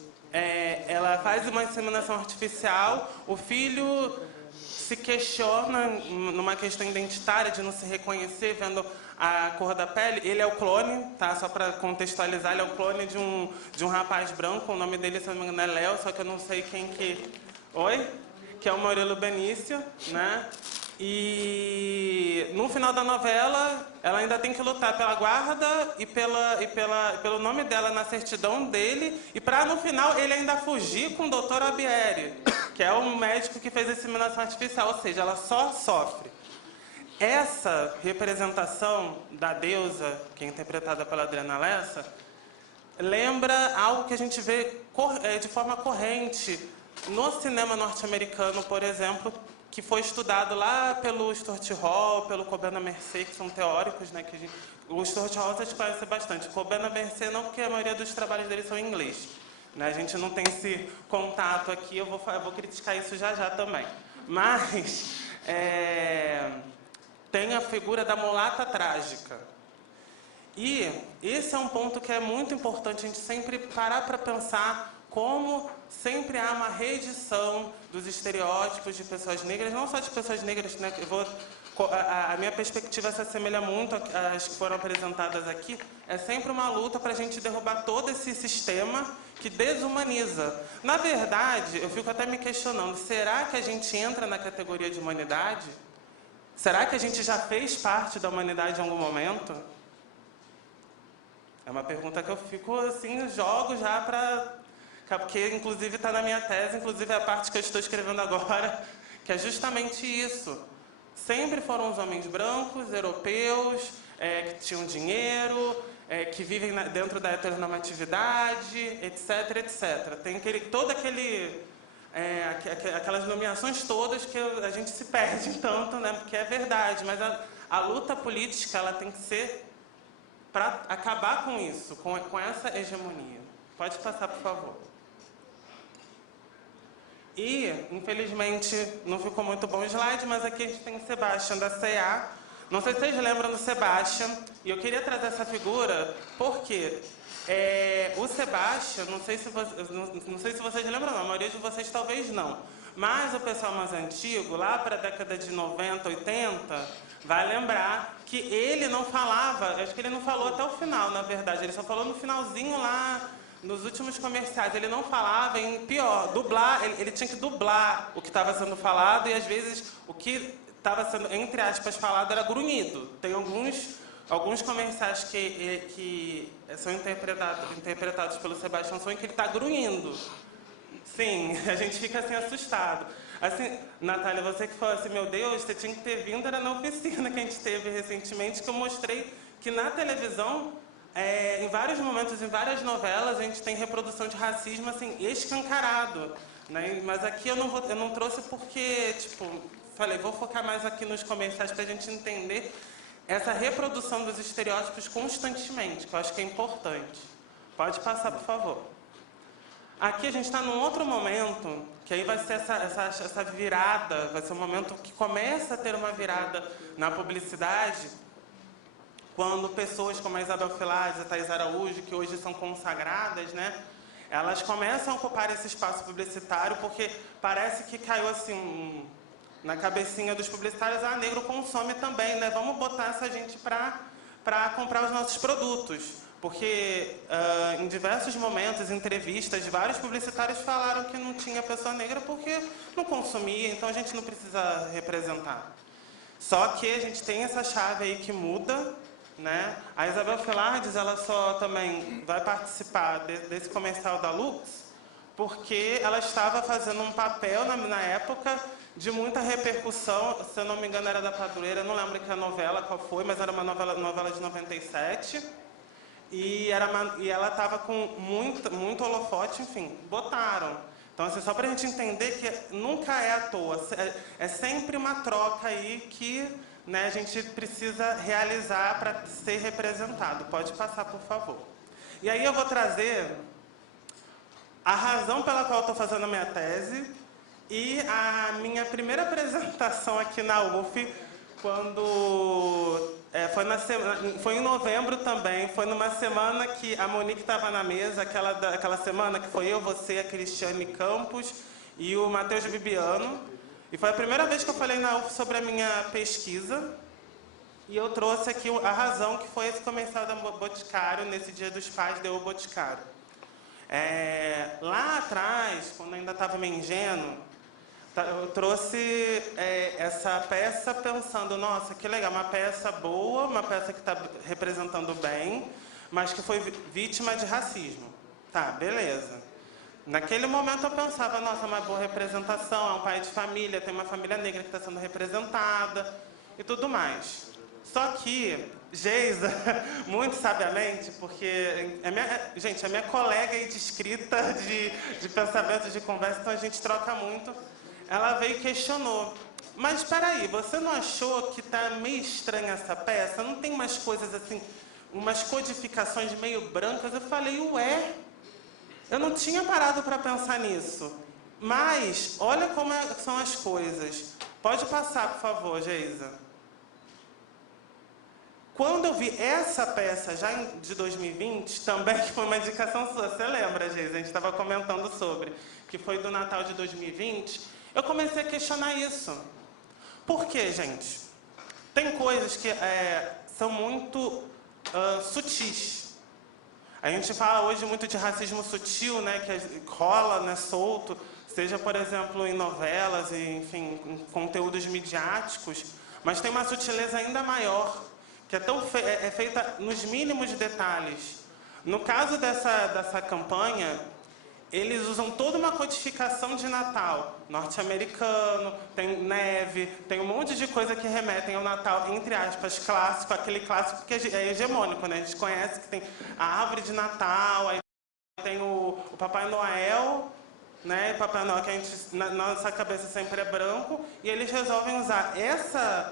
ela faz uma inseminação artificial. O filho se questiona numa questão identitária, de não se reconhecer, vendo a cor da pele. Ele é o clone, tá? Só para contextualizar, ele é o clone de um rapaz branco. O nome dele, se não me engano, é Léo, só que eu não sei quem que... Oi? Que é o Murilo Benício, né? E no final da novela, ela ainda tem que lutar pela guarda e pelo nome dela na certidão dele, e para no final ele ainda fugir com o Dr. Albieri, que é o médico que fez a inseminação artificial, ou seja, ela só sofre. Essa representação da deusa, que é interpretada pela Adriana Lessa, lembra algo que a gente vê de forma corrente no cinema norte-americano, por exemplo, que foi estudado lá pelo Stuart Hall, pelo Coben-Mercer, que são teóricos, né? O Stuart Hall vocês conhecem bastante. O Coben-Mercer não, porque a maioria dos trabalhos dele são em inglês. Né? A gente não tem esse contato aqui, eu vou criticar isso já também. Mas tem a figura da mulata trágica. E esse é um ponto que é muito importante a gente sempre parar para pensar como sempre há uma reedição dos estereótipos de pessoas negras, não só de pessoas negras, né? A minha perspectiva se assemelha muito às que foram apresentadas aqui. É sempre uma luta para a gente derrubar todo esse sistema que desumaniza. Na verdade, eu fico até me questionando, será que a gente entra na categoria de humanidade? Será que a gente já fez parte da humanidade em algum momento? É uma pergunta que eu fico, assim, jogo já para... Porque, inclusive, está na minha tese, inclusive é a parte que eu estou escrevendo agora, que é justamente isso. Sempre foram os homens brancos, europeus, que tinham dinheiro, que vivem dentro da heteronormatividade, etc, etc. Tem aquelas nomeações todas que a gente se perde tanto, né? Porque é verdade, mas a luta política ela tem que ser para acabar com isso, com essa hegemonia. Pode passar, por favor. E, infelizmente, não ficou muito bom o slide, mas aqui a gente tem o Sebastian da CA. Não sei se vocês lembram do Sebastian, e eu queria trazer essa figura porque o Sebastian, não sei se vocês lembram, não, a maioria de vocês talvez não, mas o pessoal mais antigo, lá para a década de 90, 80, vai lembrar que ele não falava, acho que ele não falou até o final, na verdade, ele só falou no finalzinho lá, nos últimos comerciais, ele não falava em dublar, ele tinha que dublar o que estava sendo falado e às vezes o que estava sendo, entre aspas, falado era grunhido. Tem alguns comerciais que são interpretados pelo Sebastião Son em que ele está grunhindo. Sim, a gente fica assim assustado. Assim, Natália, você que falou assim, meu Deus, você tinha que ter vindo, era na oficina que a gente teve recentemente, que eu mostrei que na televisão, em vários momentos, em várias novelas, a gente tem reprodução de racismo assim, escancarado. Né? Mas aqui eu não trouxe porque, tipo, falei, vou focar mais aqui nos comerciais para a gente entender essa reprodução dos estereótipos constantemente, que eu acho que é importante. Pode passar, por favor. Aqui a gente está num outro momento, que aí vai ser essa virada, vai ser um momento que começa a ter uma virada na publicidade, quando pessoas como a Isabel Filades, a Thais Araújo, que hoje são consagradas, né, elas começam a ocupar esse espaço publicitário, porque parece que caiu assim na cabecinha dos publicitários, negro consome também, né, vamos botar essa gente para comprar os nossos produtos. Porque em diversos momentos, entrevistas, vários publicitários falaram que não tinha pessoa negra porque não consumia, então a gente não precisa representar. Só que a gente tem essa chave aí que muda, né? A Isabel Filades, ela só também vai participar desse comercial da Lux porque ela estava fazendo um papel na época de muita repercussão, se eu não me engano era da Padroeira, não lembro que a novela qual foi, mas era uma novela de 97. E ela estava com muito holofote, enfim, botaram. Então, assim, só para a gente entender que nunca é à toa, é sempre uma troca aí que, né, a gente precisa realizar para ser representado. Pode passar, por favor. E aí eu vou trazer a razão pela qual eu estou fazendo a minha tese e a minha primeira apresentação aqui na UF, quando foi em novembro também, foi numa semana que a Monique estava na mesa, aquela semana que foi eu, você, a Cristiane Campos e o Matheus Bibiano. E foi a primeira vez que eu falei na UF sobre a minha pesquisa. E eu trouxe aqui a razão que foi esse comercial da Boticário, nesse Dia dos Pais, deu o Boticário. Lá atrás, quando ainda estava meio ingênuo, eu trouxe essa peça pensando, nossa, que legal, uma peça boa, uma peça que está representando bem, mas que foi vítima de racismo. Tá, beleza. Naquele momento eu pensava, nossa, uma boa representação, é um pai de família, tem uma família negra que está sendo representada e tudo mais. Só que Geisa, muito sabiamente, porque gente, é minha colega aí de escrita, de pensamento, de conversa, então a gente troca muito. Ela veio e questionou. Mas espera aí, você não achou que tá meio estranha essa peça? Não tem umas coisas assim, umas codificações meio brancas? Eu falei, ué, eu não tinha parado para pensar nisso. Mas, olha como são as coisas. Pode passar, por favor, Geisa. Quando eu vi essa peça, já de 2020, também que foi uma indicação sua, você lembra, Geisa? A gente estava comentando sobre, que foi do Natal de 2020, eu comecei a questionar isso. Por quê, gente? Tem coisas que são muito sutis. A gente fala hoje muito de racismo sutil, né, que rola, né, solto, seja, por exemplo, em novelas, enfim, em conteúdos midiáticos, mas tem uma sutileza ainda maior, que é feita nos mínimos detalhes. No caso dessa campanha, eles usam toda uma codificação de Natal norte-americano, tem neve, tem um monte de coisa que remetem ao Natal, entre aspas, clássico, aquele clássico que é hegemônico, né? A gente conhece que tem a árvore de Natal, aí tem o Papai Noel, né? Papai Noel que a gente, na nossa cabeça sempre é branco, e eles resolvem usar essa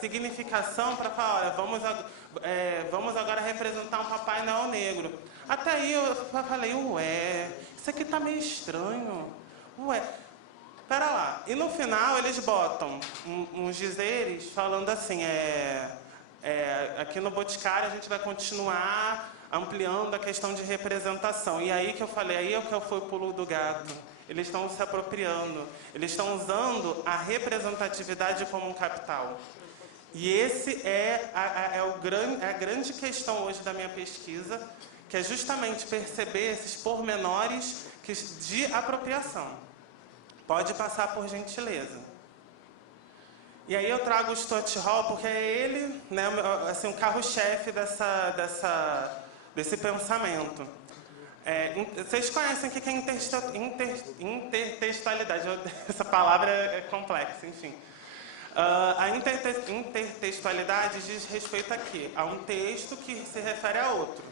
significação para falar, olha, vamos agora representar um Papai Noel negro. Até aí eu falei, ué, isso aqui tá meio estranho. Ué, pera lá. E no final eles botam uns dizeres falando assim, aqui no Boticário a gente vai continuar ampliando a questão de representação. E aí que eu falei, aí é que foi o pulo do gato. Eles estão se apropriando, eles estão usando a representatividade como um capital. E esse é a grande questão hoje da minha pesquisa, que é justamente perceber esses pormenores de apropriação. Pode passar, por gentileza. E aí eu trago o Stuart Hall, porque é ele, né, assim, o carro-chefe desse pensamento. Vocês conhecem o que é intertextualidade? Essa palavra é complexa, enfim. A intertextualidade diz respeito aqui a um texto que se refere a outro.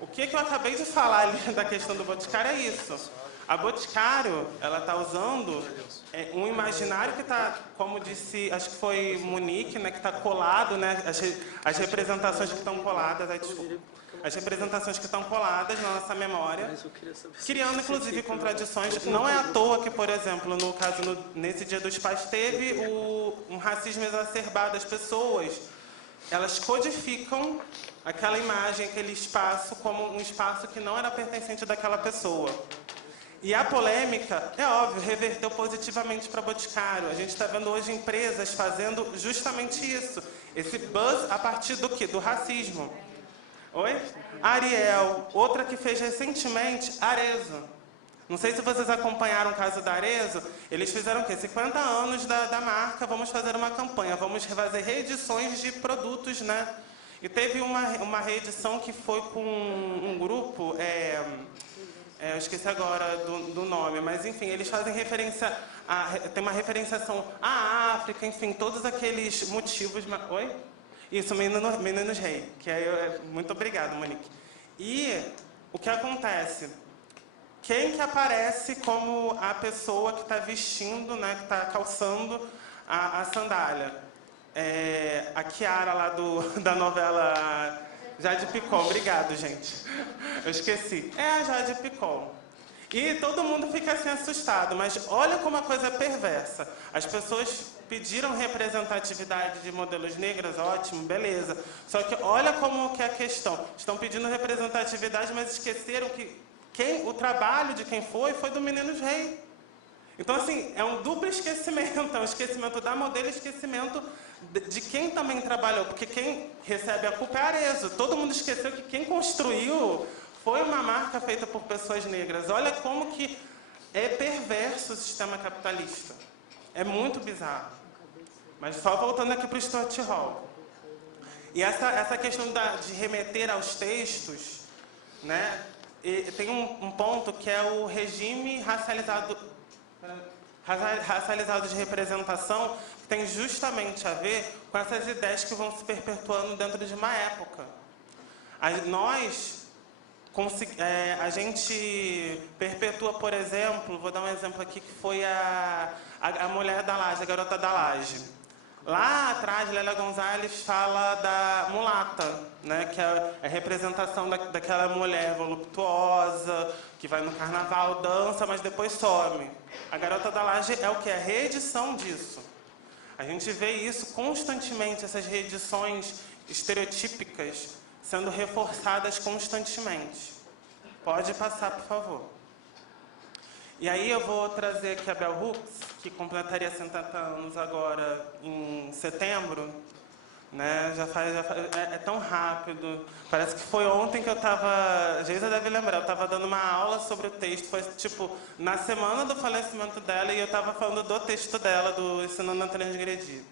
O que eu acabei de falar ali da questão do Boticário é isso. A Boticário, ela está usando um imaginário que está, como disse, acho que foi Monique, né, que está colado, né, as representações que estão coladas, as representações que estão coladas na nossa memória, criando, inclusive, contradições. Não é à toa que, por exemplo, no caso, nesse Dia dos Pais, teve um racismo exacerbado. As pessoas, elas codificam aquela imagem, aquele espaço, como um espaço que não era pertencente daquela pessoa. E a polêmica, é óbvio, reverteu positivamente para Boticário. A gente está vendo hoje empresas fazendo justamente isso. Esse buzz a partir do quê? Do racismo. Oi? Ariel, outra que fez recentemente, Arezzo. Não sei se vocês acompanharam o caso da Arezzo. Eles fizeram o quê? 50 anos da marca, vamos fazer uma campanha, vamos fazer reedições de produtos, né? E teve uma reedição que foi com um grupo, eu esqueci agora do nome, mas enfim, eles fazem referência, tem uma referenciação à África, enfim, todos aqueles motivos... Oi? Isso, Meninos Rei, que muito obrigado, Monique. E o que acontece? Quem que aparece como a pessoa que está vestindo, né, que está calçando a sandália? A Kiara lá da novela Jade Picon. Obrigado, gente. Eu esqueci. É a Jade Picon. E todo mundo fica assim assustado, mas olha como a coisa é perversa. As pessoas pediram representatividade de modelos negros, ótimo, beleza. Só que olha como que é a questão. Estão pedindo representatividade, mas esqueceram que o trabalho de quem foi do Meninos Rei. Então, assim, é um duplo esquecimento. É um esquecimento da modelo e esquecimento de quem também trabalhou. Porque quem recebe a culpa é Arezzo. Todo mundo esqueceu que quem construiu foi uma marca feita por pessoas negras. Olha como que é perverso o sistema capitalista. É muito bizarro. Mas só voltando aqui para o Stuart Hall. E essa questão de remeter aos textos, né, tem um ponto que é o regime racializado... racializado de representação, que tem justamente a ver com essas ideias que vão se perpetuando dentro de uma época. A gente perpetua, por exemplo, vou dar um exemplo aqui, que foi a mulher da laje, a garota da laje. Lá atrás, Lélia Gonzalez fala da mulata, né, que é a representação daquela mulher voluptuosa, que vai no carnaval, dança, mas depois some. A garota da laje é o que? A reedição disso. A gente vê isso constantemente, essas reedições estereotípicas sendo reforçadas constantemente. Pode passar, por favor. E aí eu vou trazer aqui a Bell Hooks, que completaria 70 anos agora em setembro. Né? É tão rápido. Parece que foi ontem que eu estava... A Geisa deve lembrar, eu estava dando uma aula sobre o texto. Foi tipo na semana do falecimento dela, e eu estava falando do texto dela, do Ensinando a Transgredir.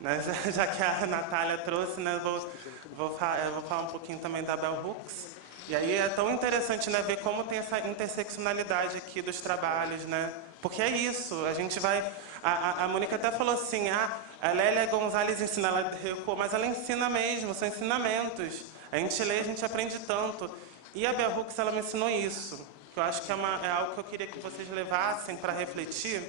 Né? Já que a Natália trouxe, né? Eu vou falar um pouquinho também da Bell Hooks. E aí é tão interessante, né, ver como tem essa interseccionalidade aqui dos trabalhos, né? Porque é isso, a gente vai... A Mônica até falou assim, a Lélia Gonzalez ensina, ela recuou, mas ela ensina mesmo, são ensinamentos. A gente lê, a gente aprende tanto. E a Bell Hooks, ela me ensinou isso, que eu acho que é algo que eu queria que vocês levassem para refletir.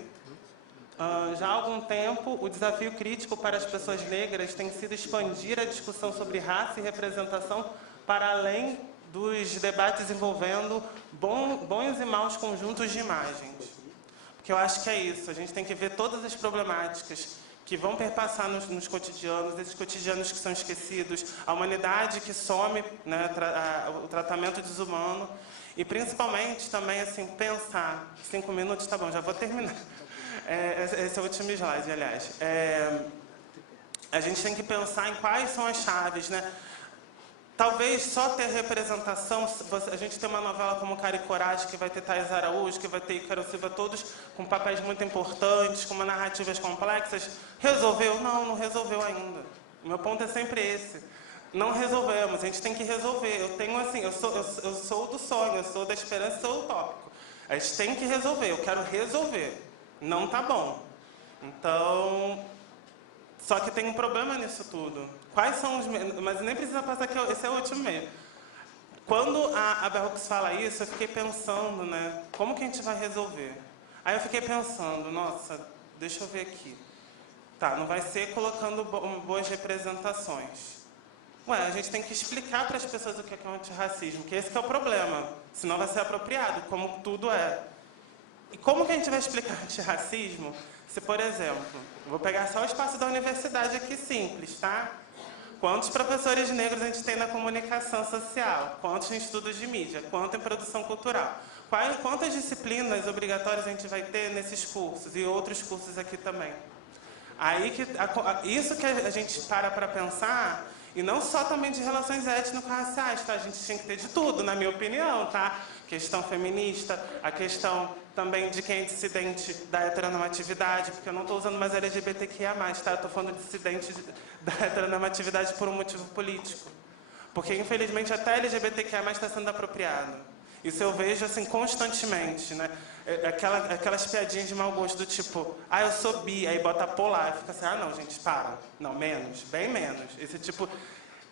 Já há algum tempo, o desafio crítico para as pessoas negras tem sido expandir a discussão sobre raça e representação para além dos debates envolvendo bons e maus conjuntos de imagens. Porque eu acho que é isso, a gente tem que ver todas as problemáticas que vão perpassar nos cotidianos, esses cotidianos que são esquecidos, a humanidade que some, né, o tratamento desumano, e principalmente também assim, pensar, 5 minutos, tá bom, já vou terminar. Esse é o último slide, aliás. A gente tem que pensar em quais são as chaves, né? Talvez só ter representação, a gente tem uma novela como Cara e Coragem, que vai ter Thais Araújo, que vai ter Ícaro Silva, todos com papéis muito importantes, com narrativas complexas. Resolveu? Não, não resolveu ainda. O meu ponto é sempre esse. Não resolvemos, a gente tem que resolver. Eu tenho assim, eu sou do sonho, eu sou da esperança, sou utópico. A gente tem que resolver, eu quero resolver. Não tá bom. Então... Só que tem um problema nisso tudo. Quais são os... Mas nem precisa passar aqui, esse é o último meio. Quando a Bell Hooks fala isso, eu fiquei pensando, né? Como que a gente vai resolver? Aí eu fiquei pensando, nossa, deixa eu ver aqui. Tá, não vai ser colocando boas representações. Ué, a gente tem que explicar para as pessoas o que é o antirracismo, que esse que é o problema. Senão vai ser apropriado, como tudo é. E como que a gente vai explicar antirracismo? Se, por exemplo, vou pegar só o espaço da universidade aqui simples, tá? Quantos professores negros a gente tem na comunicação social? Quantos em estudos de mídia? Quanto em produção cultural? Quantas disciplinas obrigatórias a gente vai ter nesses cursos e outros cursos aqui também? Aí isso que a gente para pensar, e não só também de relações étnico-raciais, tá? A gente tinha que ter de tudo, na minha opinião, tá? Questão feminista, a questão também de quem é dissidente da heteronormatividade, porque eu não estou usando mais LGBTQIA+, tá? Eu estou falando de dissidente da heteronormatividade por um motivo político. Porque, infelizmente, até LGBTQIA+, está sendo apropriado. Isso eu vejo, assim, constantemente, né? Aquelas piadinhas de mau gosto do tipo, eu sou bi, aí bota polar, e fica assim, não, gente, para. Não, menos, bem menos. Esse tipo...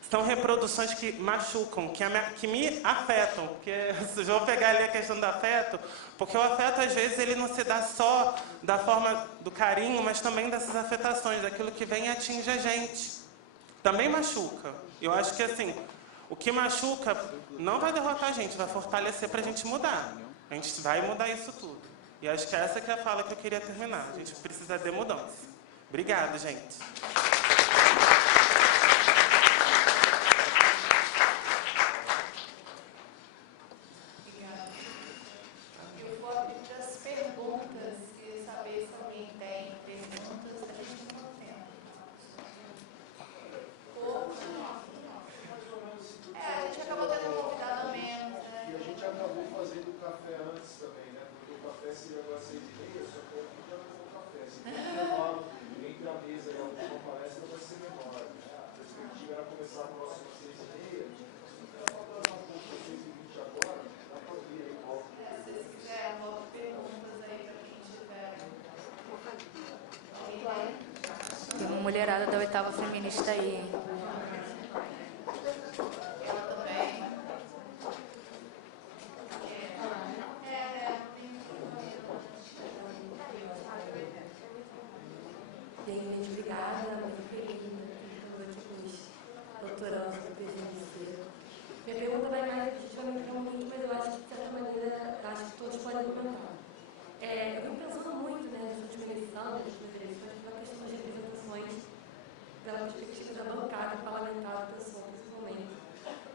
São reproduções que machucam, que me afetam. Porque eu vou pegar ali a questão do afeto, porque o afeto, às vezes, ele não se dá só da forma do carinho, mas também dessas afetações, daquilo que vem e atinge a gente. Também machuca. Eu acho que, assim, o que machuca não vai derrotar a gente, vai fortalecer para a gente mudar. A gente vai mudar isso tudo. E acho que essa que é a fala que eu queria terminar. A gente precisa de mudança. Obrigado, gente. Entre a mesa e a última palestra, mulherada da oitava feminista aí, hein? Ela também. Bem, obrigada, muito feliz. Estamos aqui com os doutorandos do PGMC. Minha pergunta vai mais efetivamente para o Henrique, mas eu acho que, de certa maneira, acho que todos podem comentar. Eu venho pensando muito, né, nas últimas eleições, pela questão das representações, pela perspectiva da bancada parlamentar da pessoa, principalmente,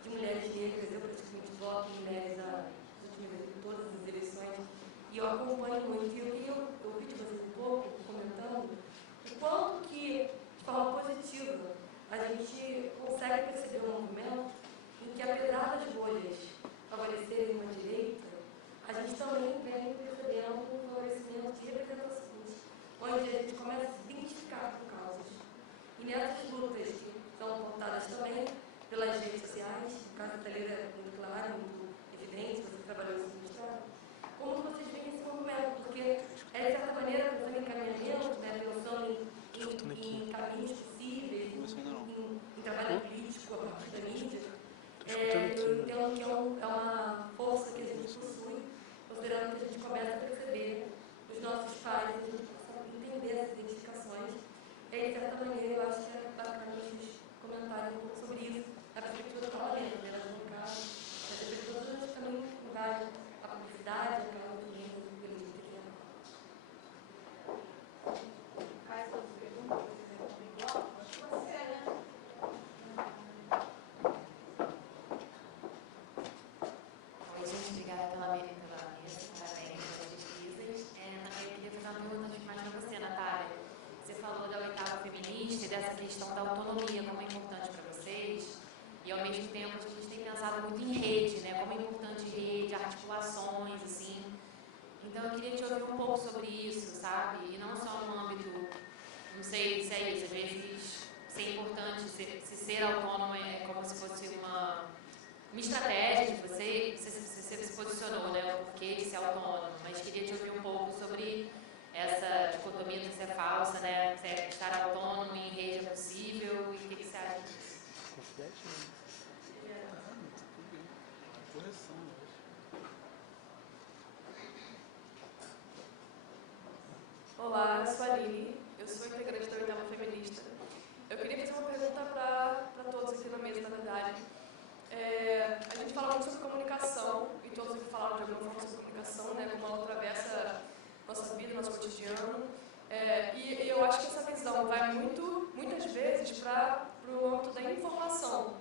de mulheres negras. Eu praticamente voto em mulheres em todas as eleições, e eu acompanho muito. E eu queria ouvir de vocês um pouco, comentando, o quanto que, de forma positiva, a gente consegue perceber um movimento em que, apesar das bolhas favorecerem uma direita, a gente também vem percebendo um favorecimento de representações, onde a gente começa a se identificar com causas. E nessas lutas que são apontadas também pelas redes sociais, o caso da Leila é muito claro, muito evidente, você trabalhou isso no Estado, como vocês veem esse movimento? Porque é, de certa maneira, pensando em encaminhamento, né, pensando em caminhos possíveis, em trabalho político a partir da mídia, eu entendo que é uma força que a gente possui, considerando que a gente começa a perceber os nossos pais, a gente começa a entender essas identificações. E, de certa maneira, eu acho que é bacana vocês comentarem um pouco sobre isso, na perspectiva do parlamento, né, nas bancadas, na perspectiva de todos também engajem a publicidade, aquela audiência do período que é. Faz as perguntas, vocês respondem igual? Acho que pode ser, né? Oi, gente, obrigada pela mesa e pela mesa, parabéns pelas pesquisas. Também eu queria fazer uma pergunta mais para você, Natália. Você falou da oitava feminista e dessa questão da autonomia, como é importante para vocês, e ao mesmo tempo a gente tem pensado muito em rede, né? Como é importante rede, articulações, assim. Então eu queria te ouvir um pouco sobre isso, sabe? E não só no âmbito, não sei se é isso, às vezes ser importante, se ser autônomo é como se fosse uma estratégia de você se posicionou, né? O porquê de ser autônomo, mas queria te ouvir um pouco sobre essa dicotomia de ser falsa, né? Se estar autônomo em rede é possível, e o que você acha disso? Olá, eu sou a Aline, eu sou integrante da oitava feminista. Eu queria fazer uma pergunta para todos aqui na mesa, na verdade. A gente fala muito sobre comunicação, e todos aqui falaram de alguma forma sobre comunicação, né, como ela atravessa nossa vida, nosso cotidiano. E eu acho que essa visão vai muitas vezes para o âmbito da informação,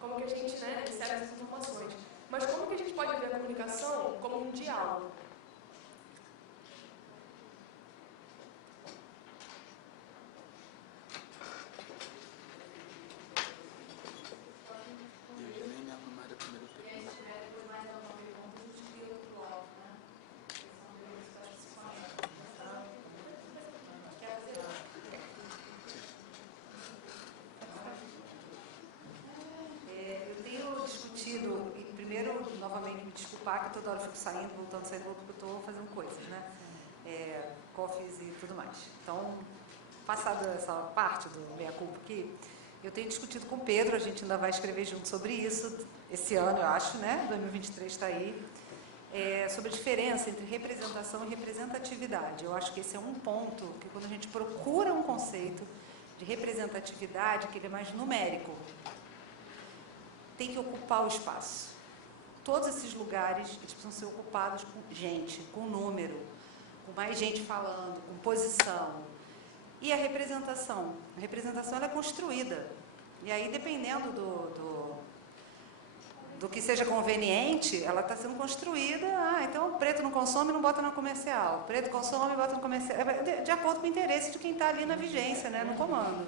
como que a gente, né, recebe essas informações. Mas como que a gente pode ver a comunicação como um diálogo? Novamente, me desculpar que toda hora eu fico saindo, voltando, porque eu estou fazendo coisas, né? Cofres e tudo mais. Então, passada essa parte do meia-culpa aqui, eu tenho discutido com o Pedro, a gente ainda vai escrever junto sobre isso, esse ano, eu acho, né? 2023 está aí, sobre a diferença entre representação e representatividade. Eu acho que esse é um ponto que, quando a gente procura um conceito de representatividade, que ele é mais numérico, tem que ocupar o espaço. Todos esses lugares, eles precisam ser ocupados com gente, com número, com mais gente falando, com posição. E a representação? A representação ela é construída. E aí, dependendo do que seja conveniente, ela está sendo construída. Então o preto não consome, não bota na comercial. O preto consome, bota no comercial. De acordo com o interesse de quem está ali na vigência, né, no comando.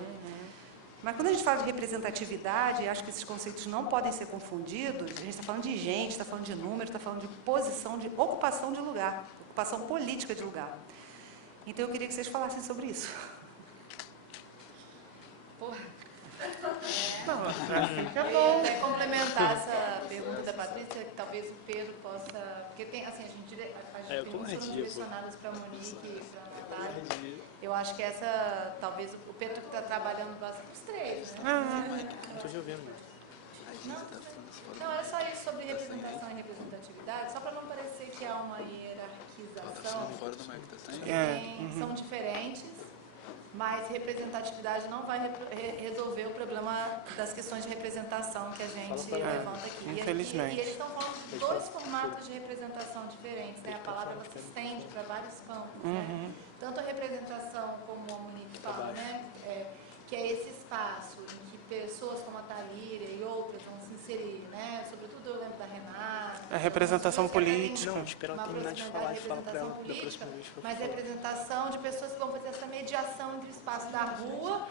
Mas quando a gente fala de representatividade, acho que esses conceitos não podem ser confundidos. A gente está falando de gente, está falando de número, está falando de posição, de ocupação de lugar, ocupação política de lugar. Então eu queria que vocês falassem sobre isso. Porra. Até complementar essa pergunta da Patrícia, que talvez o Pedro possa... Porque tem, assim, a gente tem muitas direcionadas para a Monique e para a Natália. Eu acho que essa, talvez, o Pedro que está trabalhando bastante, os três, né? Não estou te ouvindo. Não, é só isso sobre representação e representatividade, só para não parecer que há uma hierarquização. São diferentes, mas representatividade não vai resolver o problema das questões de representação que a gente levanta aqui. Infelizmente. E eles estão falando de dois formatos de representação diferentes, né? A palavra ela se estende para vários campos, né? Tanto a representação, como a Monique fala, né? Que é esse espaço em que pessoas como a Thalíria e outras vão se inserir, né? Sobretudo eu lembro da Renata. A representação política. Não, espera ela terminar de falar e fala para ela da próxima vez. Mas representação de pessoas que vão fazer essa mediação entre o espaço da rua,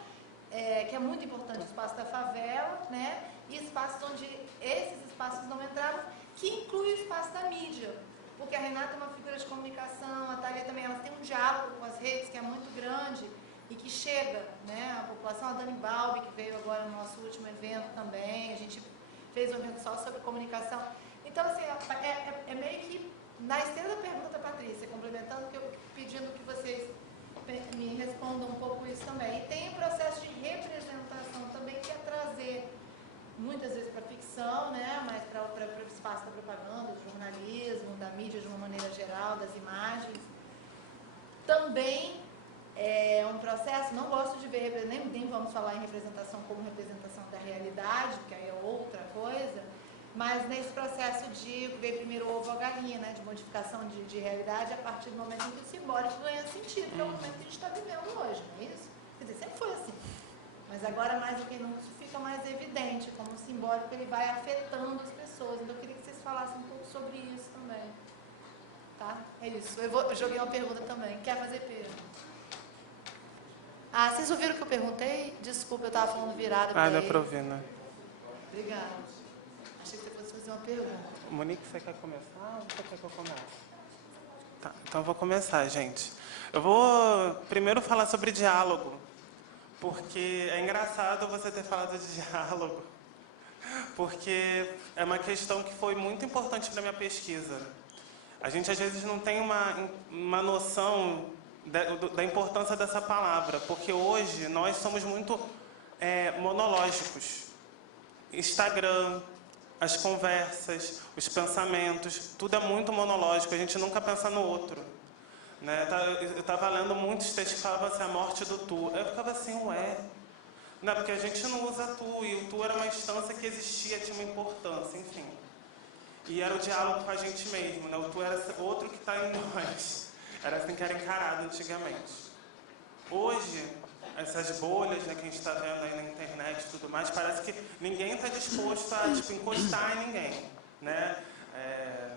que é muito importante, o espaço da favela, né? E espaços onde esses espaços não entravam, que inclui o espaço da mídia. Porque a Renata é uma figura de comunicação, a Thalia também, elas têm um diálogo com as redes que é muito grande e que chega, né, à população. A Dani Balbi, que veio agora no nosso último evento também, a gente fez um evento só sobre comunicação. Então, assim, é meio que na esteira da pergunta, Patrícia, complementando, pedindo que vocês me respondam um pouco isso também. E tem o processo de representação também, que é trazer, muitas vezes para a ficção, né, mas para o espaço da propaganda, do jornalismo, da mídia de uma maneira geral, das imagens. Também é um processo, não gosto de ver, nem vamos falar em representação como representação da realidade, que aí é outra coisa, mas nesse processo de ver primeiro o ovo ou a galinha, né, de modificação de realidade a partir do momento em que o simbólico ganha sentido, que é o momento que a gente está vivendo hoje, não é isso? Quer dizer, sempre foi assim. Mas agora, mais do que nunca, isso fica mais evidente, como o simbólico ele vai afetando as pessoas. Então, eu queria que vocês falassem um pouco sobre isso também. Tá? É isso. Eu joguei uma pergunta também. Quer fazer, Pedro? Ah, vocês ouviram o que eu perguntei? Desculpa, eu estava falando virada para ele. Dá para ouvir, né? Obrigada. Achei que você fosse fazer uma pergunta. Monique, você quer começar ou você quer que eu comece? Tá, então eu vou começar, gente. Eu vou primeiro falar sobre diálogo, porque é engraçado você ter falado de diálogo, porque é uma questão que foi muito importante para a minha pesquisa. A gente, às vezes, não tem uma noção da importância dessa palavra, porque hoje nós somos muito monológicos. Instagram, as conversas, os pensamentos, tudo é muito monológico, a gente nunca pensa no outro. Né? Eu estava lendo muitos textos que falavam assim, a morte do tu. Eu ficava assim, ué. Não, porque a gente não usa tu, e o tu era uma instância que existia, tinha uma importância, enfim. E era o diálogo com a gente mesmo, né? O tu era outro que está em nós. Era assim que era encarado antigamente. Hoje, essas bolhas, né, que a gente está vendo aí na internet e tudo mais, parece que ninguém está disposto a encostar em ninguém. Né?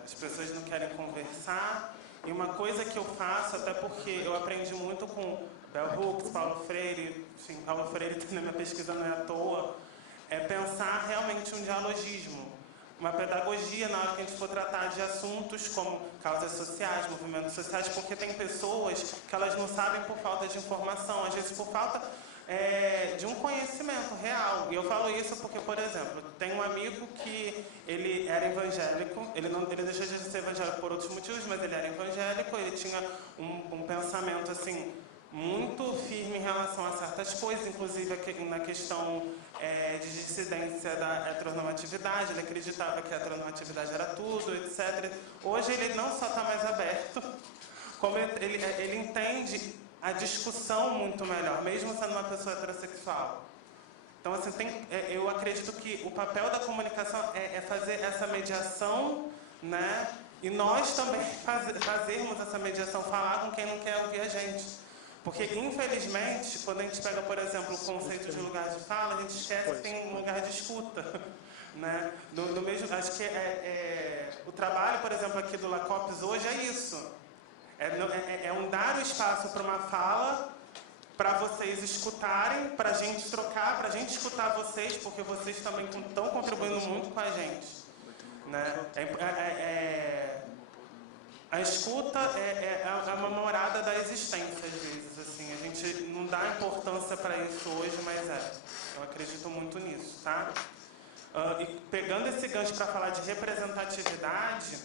As pessoas não querem conversar. E uma coisa que eu faço, até porque eu aprendi muito com Bell Hooks, Paulo Freire, enfim, Paulo Freire na minha pesquisa não é à toa, é pensar realmente um dialogismo, uma pedagogia na hora que a gente for tratar de assuntos como causas sociais, movimentos sociais, porque tem pessoas que elas não sabem por falta de informação, às vezes por falta de um conhecimento real. E eu falo isso porque, por exemplo, tem um amigo que ele era evangélico, ele deixou de ser evangélico por outros motivos, mas ele era evangélico, ele tinha um pensamento assim muito firme em relação a certas coisas, inclusive na questão de dissidência da heteronormatividade. Ele acreditava que a heteronormatividade era tudo, etc. Hoje ele não só está mais aberto, como ele entende a discussão muito melhor, mesmo sendo uma pessoa heterossexual. Então, assim, eu acredito que o papel da comunicação é fazer essa mediação, né? E nós também fazermos essa mediação, falar com quem não quer ouvir a gente. Porque, infelizmente, quando a gente pega, por exemplo, o conceito de lugar de fala, a gente esquece que tem um lugar de escuta. Né? No mesmo, acho que o trabalho, por exemplo, aqui do LACOPS hoje é isso. É um dar o espaço para uma fala, para vocês escutarem, para a gente trocar, para a gente escutar vocês, porque vocês também estão contribuindo muito com a gente. Né? A escuta é uma morada da existência, às vezes. Assim. A gente não dá importância para isso hoje, mas eu acredito muito nisso. Tá? E pegando esse gancho para falar de representatividade,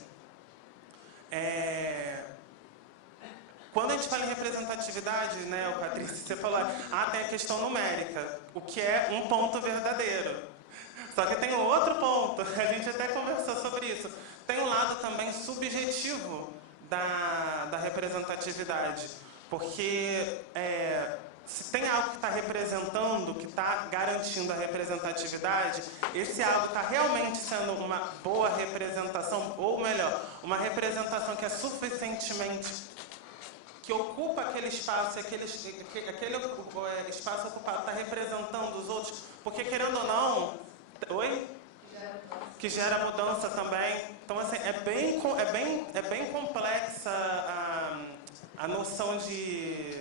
quando a gente fala em representatividade, né, Patrícia, você falou, tem a questão numérica, o que é um ponto verdadeiro. Só que tem um outro ponto, a gente até conversou sobre isso. Tem um lado também subjetivo da representatividade, porque se tem algo que está representando, que está garantindo a representatividade, esse algo está realmente sendo uma boa representação, ou melhor, uma representação que é suficientemente, que ocupa aquele espaço, aquele espaço ocupado está representando os outros, porque querendo ou não, que gera mudança também. Então, assim, é bem complexa a noção de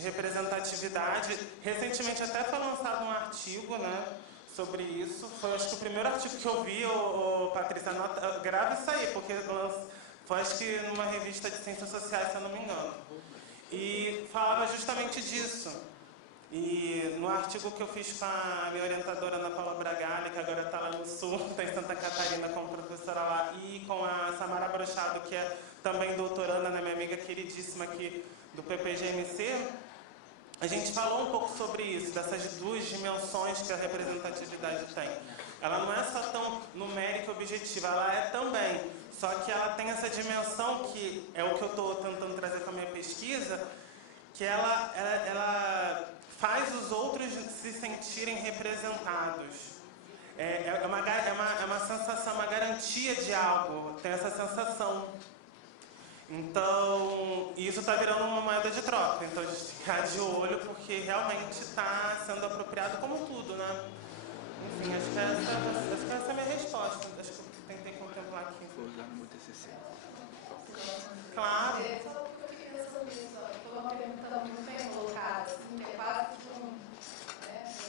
representatividade. Recentemente até foi lançado um artigo, né, sobre isso. Foi, acho que, o primeiro artigo que eu vi, Patrícia, grave isso aí, porque foi, acho que, numa revista de ciências sociais, se eu não me engano. E falava justamente disso. E no artigo que eu fiz com a minha orientadora, Ana Paula Bragalha, que agora está lá no Sul, está em Santa Catarina como professora lá, e com a Samara Brochado, que é também doutoranda, né, minha amiga queridíssima aqui do PPGMC, a gente falou um pouco sobre isso, dessas duas dimensões que a representatividade tem. Ela não é só tão numérica e objetiva, ela é também, só que ela tem essa dimensão que é o que eu estou tentando trazer com a minha pesquisa, que ela faz os outros se sentirem representados. É uma sensação, uma garantia de algo, tem essa sensação. Então, isso está virando uma moeda de troca. Então, a gente tem que ficar de olho, porque realmente está sendo apropriado como tudo, né? Enfim, acho que essa é a minha resposta. Acho que eu tentei contemplar aqui. Vou usar no meu TCC. Claro. Foi uma pergunta muito bem colocada, assim, é quase que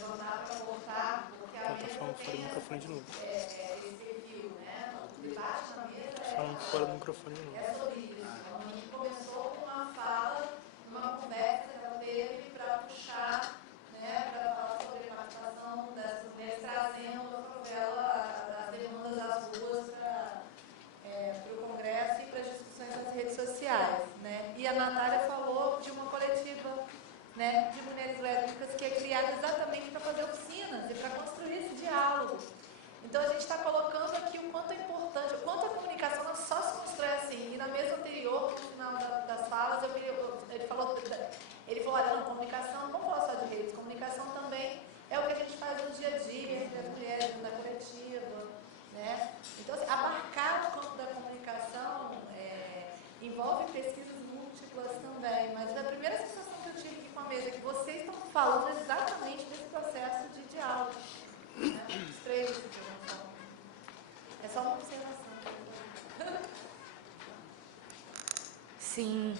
levantar para voltar, porque a mesa Falando fora do tem microfone de novo. esse perfil, né? O debate na mesa Falando fora do microfone de novo. é sobre isso. Então, a gente começou com uma fala, uma conversa que ela teve para puxar, né, para falar sobre a participação dessas mulheres, trazendo a favela, as demandas das ruas para o Congresso e para as discussões nas redes sociais, né? E a Natália falou de uma coletiva, né, de mulheres lésbicas que é criada exatamente para fazer oficinas e para construir esse diálogo. Então, a gente está colocando aqui o quanto é importante, o quanto a comunicação não só se constrói assim. E na mesa anterior, no final das falas, ele falou, olha, não, comunicação, não vamos falar só de redes, comunicação também é o que a gente faz no dia a dia, entre as mulheres, na coletiva, né? Então, assim, abarcar o campo da comunicação envolve pesquisas múltiplas também, mas a primeira sensação que eu tive aqui com a mesa é que vocês estão falando exatamente desse processo de diálogo. Os três de intervenção. É só uma observação. Sim.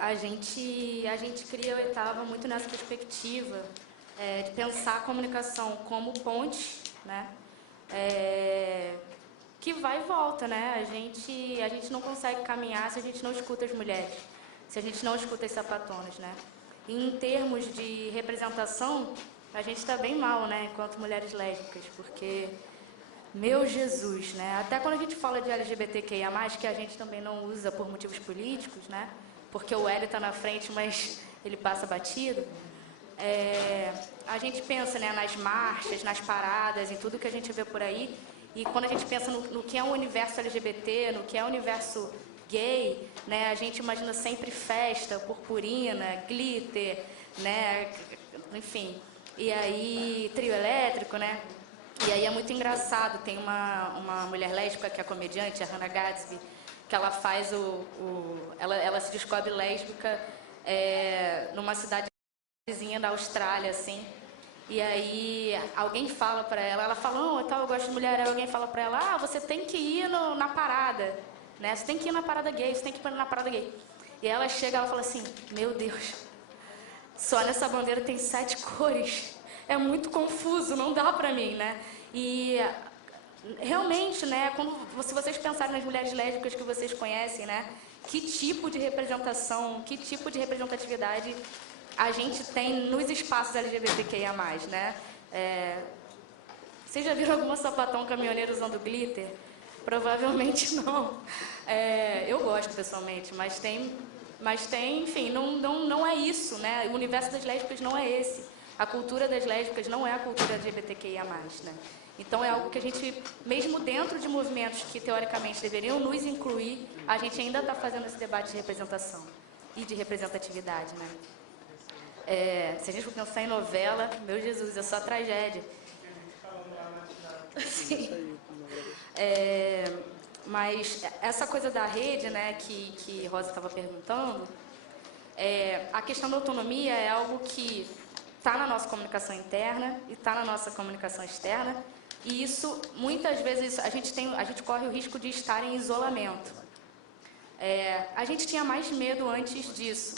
A gente cria a oitava muito nessa perspectiva de pensar a comunicação como ponte, né? Que vai e volta, né? A gente não consegue caminhar se a gente não escuta as mulheres, se a gente não escuta as sapatonas, né? E em termos de representação, a gente está bem mal, né? Enquanto mulheres lésbicas, porque, meu Jesus, né? Até quando a gente fala de LGBTQIA+, que a gente também não usa por motivos políticos, né? Porque o L está na frente, mas ele passa batido. A gente pensa, né, nas marchas, nas paradas, em tudo que a gente vê por aí. E quando a gente pensa no que é o universo LGBT, no que é o universo gay, né, a gente imagina sempre festa, purpurina, glitter, né, enfim. E aí, trio elétrico, né? E aí é muito engraçado, tem uma mulher lésbica que é comediante, a Hannah Gadsby, que ela faz ela se descobre lésbica numa cidadezinha da Austrália, assim. E aí alguém fala pra ela, ela fala, eu gosto de mulher, aí alguém fala pra ela, você tem que ir na parada, né? Você tem que ir na parada gay, você tem que ir na parada gay. E ela chega, ela fala assim, meu Deus, só nessa bandeira tem 7 cores. É muito confuso, não dá pra mim, né? E realmente, né, se vocês pensarem nas mulheres lésbicas que vocês conhecem, né, que tipo de representação, que tipo de representatividade a gente tem nos espaços LGBTQIA+, né? Vocês já viram alguma sapatão caminhoneiro usando glitter? Provavelmente não. Eu gosto pessoalmente, mas tem, enfim, não é isso, né? O universo das lésbicas não é esse. A cultura das lésbicas não é a cultura LGBTQIA+, né? Então é algo que a gente, mesmo dentro de movimentos que teoricamente deveriam nos incluir, a gente ainda está fazendo esse debate de representação e de representatividade, né? Se a gente for pensar em novela, meu Jesus, é só tragédia. Sim. Mas essa coisa da rede, né, que Rosa estava perguntando, a questão da autonomia é algo que está na nossa comunicação interna e está na nossa comunicação externa, e isso, muitas vezes, a gente corre o risco de estar em isolamento. A gente tinha mais medo antes disso,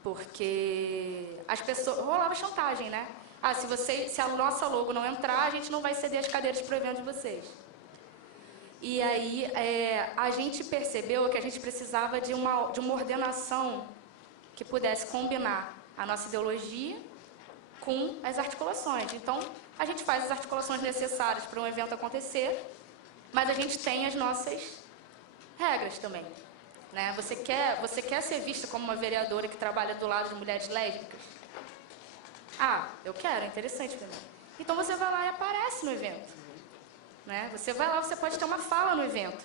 porque as pessoas... rolava chantagem, né? Se a nossa logo não entrar, a gente não vai ceder as cadeiras para o evento de vocês. E aí, a gente percebeu que a gente precisava de uma ordenação que pudesse combinar a nossa ideologia com as articulações. Então, a gente faz as articulações necessárias para um evento acontecer, mas a gente tem as nossas regras também, né? Você quer ser vista como uma vereadora que trabalha do lado de mulheres lésbicas? Eu quero, é interessante para mim. Então, você vai lá e aparece no evento. Né? Você vai lá, você pode ter uma fala no evento,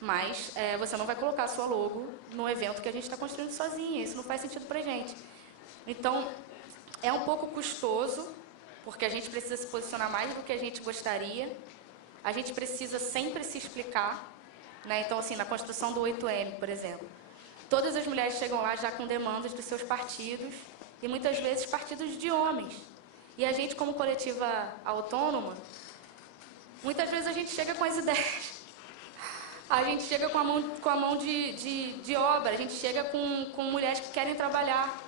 mas você não vai colocar a sua logo no evento que a gente está construindo sozinha. Isso não faz sentido para a gente. Então, é um pouco custoso, porque a gente precisa se posicionar mais do que a gente gostaria. A gente precisa sempre se explicar, né? Então, assim, na construção do 8M, por exemplo, todas as mulheres chegam lá já com demandas dos seus partidos, e muitas vezes partidos de homens. E a gente, como coletiva autônoma, muitas vezes a gente chega com as ideias, a gente chega com a mão de obra, a gente chega com mulheres que querem trabalhar,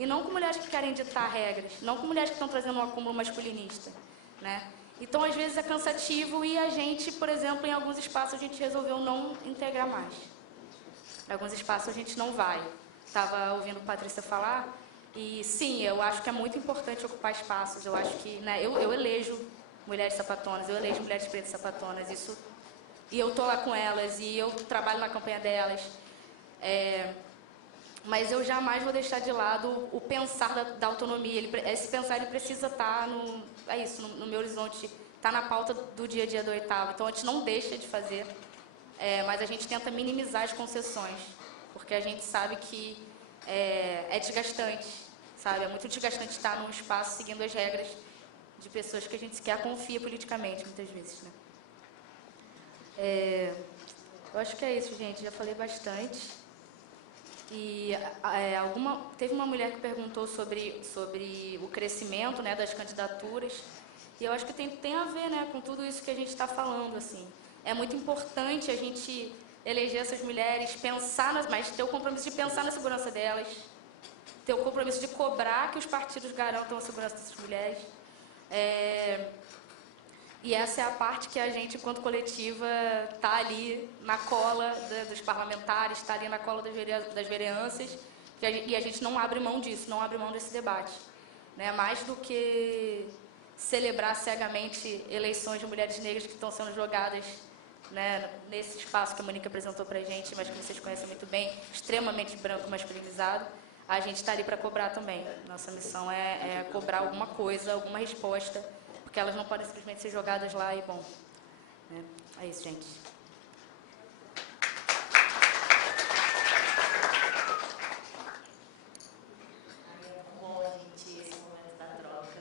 e não com mulheres que querem ditar regras, não com mulheres que estão trazendo um acúmulo masculinista, né? Então, às vezes é cansativo, e a gente, por exemplo, em alguns espaços a gente resolveu não integrar mais. Em alguns espaços a gente não vai. Estava ouvindo Patrícia falar, e sim, eu acho que é muito importante ocupar espaços. Eu acho que, né, eu elejo mulheres sapatonas, eu elejo mulheres pretas sapatonas, isso, e eu estou lá com elas, e eu trabalho na campanha delas, mas eu jamais vou deixar de lado o pensar da autonomia. Esse pensar ele precisa estar no meu horizonte, está na pauta do dia a dia do 8º, então a gente não deixa de fazer, mas a gente tenta minimizar as concessões, porque a gente sabe que é desgastante, sabe? É muito desgastante estar num espaço seguindo as regras de pessoas que a gente sequer confia politicamente, muitas vezes, né? Eu acho que é isso, gente. Já falei bastante. E teve uma mulher que perguntou sobre o crescimento, né, das candidaturas. E eu acho que tem a ver, né, com tudo isso que a gente está falando, assim. É muito importante a gente eleger essas mulheres, mas ter o compromisso de pensar na segurança delas, ter o compromisso de cobrar que os partidos garantam a segurança dessas mulheres. E essa é a parte que a gente, enquanto coletiva, está ali na cola dos parlamentares, está ali na cola das vereanças, e a gente não abre mão disso, não abre mão desse debate, né? Mais do que celebrar cegamente eleições de mulheres negras que estão sendo jogadas, né, nesse espaço que a Monique apresentou para a gente, mas que vocês conhecem muito bem, extremamente branco, masculinizado, a gente está ali para cobrar também. Nossa missão é cobrar alguma coisa, alguma resposta, porque elas não podem simplesmente ser jogadas lá e bom. Né? É isso, gente. Bom, gente, esse momento da troca.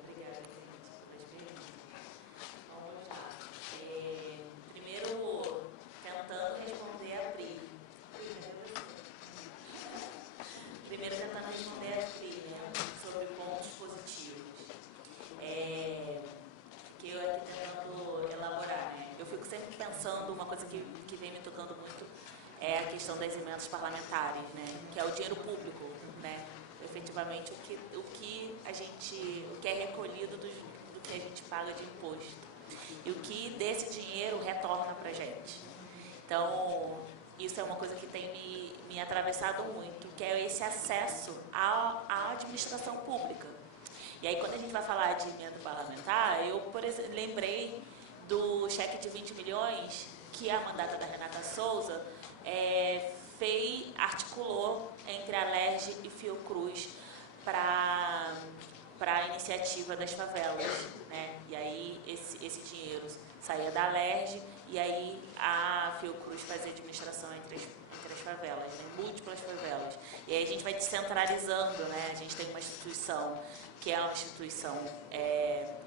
Obrigada, gente, pela experiência. Vamos lá. Primeiro, tentando responder a Pri. Primeiro, tentando responder a Pri, né, sobre pontos positivos. Que eu aqui tentando elaborar, né? Eu fico sempre pensando, uma coisa que vem me tocando muito é a questão das emendas parlamentares, né? Que é o dinheiro público, né? Efetivamente o que é recolhido do que a gente paga de imposto e o que desse dinheiro retorna para a gente. Então, isso é uma coisa que tem me atravessado muito, que é esse acesso à administração pública. E aí, quando a gente vai falar de emenda parlamentar, eu, por exemplo, lembrei do cheque de 20 milhões que a mandata da Renata Souza articulou entre a LERJ e Fiocruz para a iniciativa das favelas, né? E aí esse dinheiro saía da LERJ e aí a Fiocruz fazia administração entre as favelas, né? Múltiplas favelas. E aí a gente vai descentralizando, né? A gente tem uma instituição que é uma instituição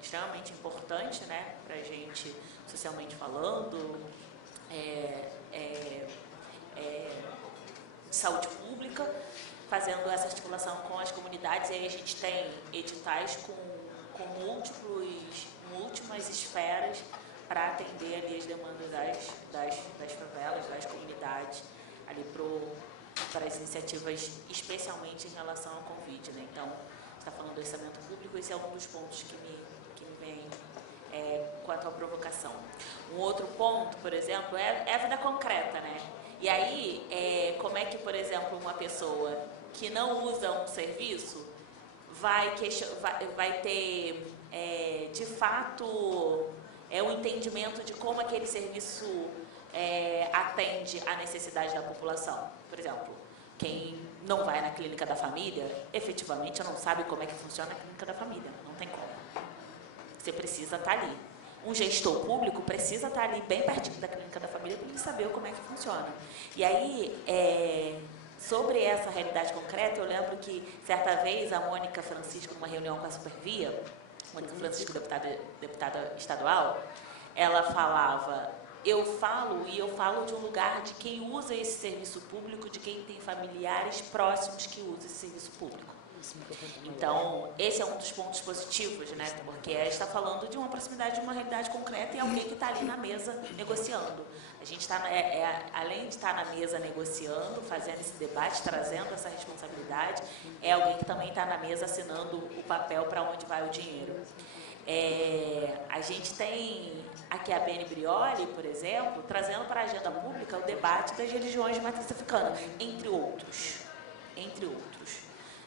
extremamente importante, né? Para a gente, socialmente falando, de saúde pública, fazendo essa articulação com as comunidades, e aí a gente tem editais com múltiplas esferas para atender ali as demandas das favelas, das comunidades, ali para as iniciativas, especialmente em relação ao Covid, né? Então, você está falando do orçamento público, esse é um dos pontos que me vem quanto à provocação. Um outro ponto, por exemplo, é a vida concreta, né? E aí, como é que, por exemplo, uma pessoa que não usa um serviço vai ter, de fato, um entendimento de como aquele serviço atende à necessidade da população? Por exemplo, quem não vai na clínica da família, efetivamente não sabe como é que funciona a clínica da família, não tem como. Você precisa estar ali. Um gestor público precisa estar ali bem pertinho da clínica da família para ele saber como é que funciona. E aí, sobre essa realidade concreta, eu lembro que, certa vez, a Mônica Francisco, numa reunião com a Supervia, Mônica Francisco, deputada estadual, ela falava, eu falo de um lugar de quem usa esse serviço público, de quem tem familiares próximos que usam esse serviço público. Então, esse é um dos pontos positivos, né? Porque está falando de uma proximidade, de uma realidade concreta e alguém que está ali na mesa negociando. A gente está, além de estar na mesa negociando, fazendo esse debate, trazendo essa responsabilidade, é alguém que também está na mesa assinando o papel para onde vai o dinheiro. A gente tem aqui a Beni Brioli, por exemplo, trazendo para a agenda pública o debate das religiões de matriz africana, entre outros.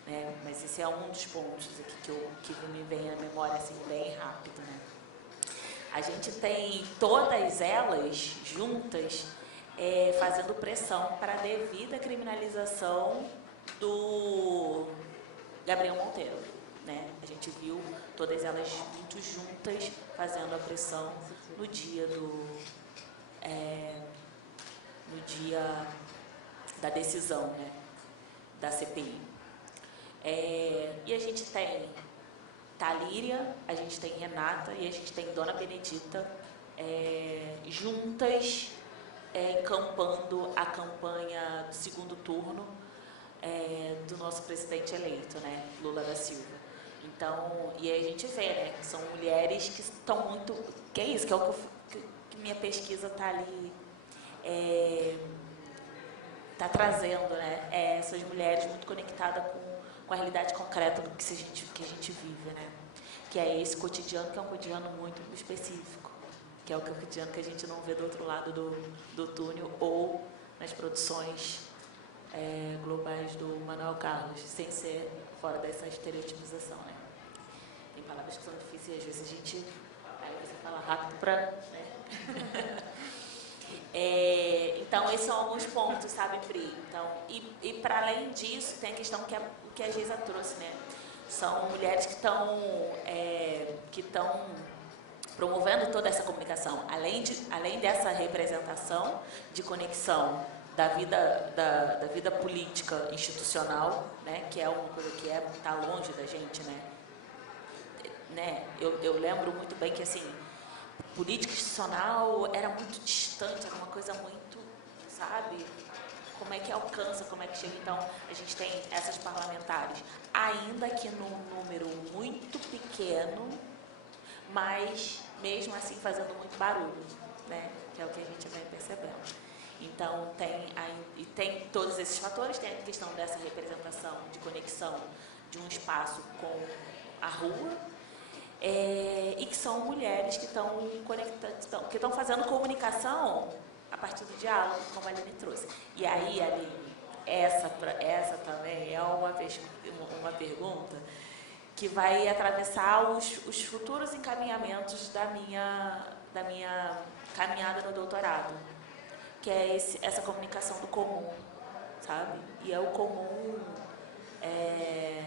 Né? Mas esse é um dos pontos aqui que me vem à memória assim, bem rápido. Né? A gente tem todas elas juntas fazendo pressão para a devida criminalização do Gabriel Monteiro. Né? A gente viu todas elas muito juntas fazendo a pressão no dia da decisão, né? Da CPI. E a gente tem Talíria, a gente tem Renata e a gente tem Dona Benedita juntas encampando a campanha do segundo turno do nosso presidente eleito, né, Lula da Silva. Então, e aí a gente vê, né, que são mulheres que estão muito... Que é isso, que é o que minha pesquisa está ali... está trazendo, né, essas mulheres muito conectadas com a realidade concreta do que a gente vive, né? Que é esse cotidiano, que é um cotidiano muito específico, que é o cotidiano que a gente não vê do outro lado do túnel ou nas produções globais do Manuel Carlos, sem ser fora dessa estereotipização, né? Tem palavras que são difíceis, às vezes a gente... Aí você fala rápido para... Né? Então, esses são alguns pontos, sabe, Pri? Então, e para além disso, tem a questão que a Geisa trouxe, né? São mulheres que estão promovendo toda essa comunicação, além dessa representação de conexão da vida política institucional, né? Que é uma coisa que está longe da gente, né? Eu lembro muito bem que, assim, política institucional era muito distante, era uma coisa muito, sabe, como é que alcança, como é que chega. Então, a gente tem essas parlamentares, ainda que num número muito pequeno, mas mesmo assim fazendo muito barulho, né, que é o que a gente vem percebendo. Então, tem todos esses fatores, tem a questão dessa representação, de conexão de um espaço com a rua, e que são mulheres que estão conectando, que estão fazendo comunicação a partir do diálogo, como a Aline trouxe. E aí, Aline, essa também é uma pergunta que vai atravessar os futuros encaminhamentos da minha caminhada no doutorado, que é essa comunicação do comum, sabe? E é o comum, é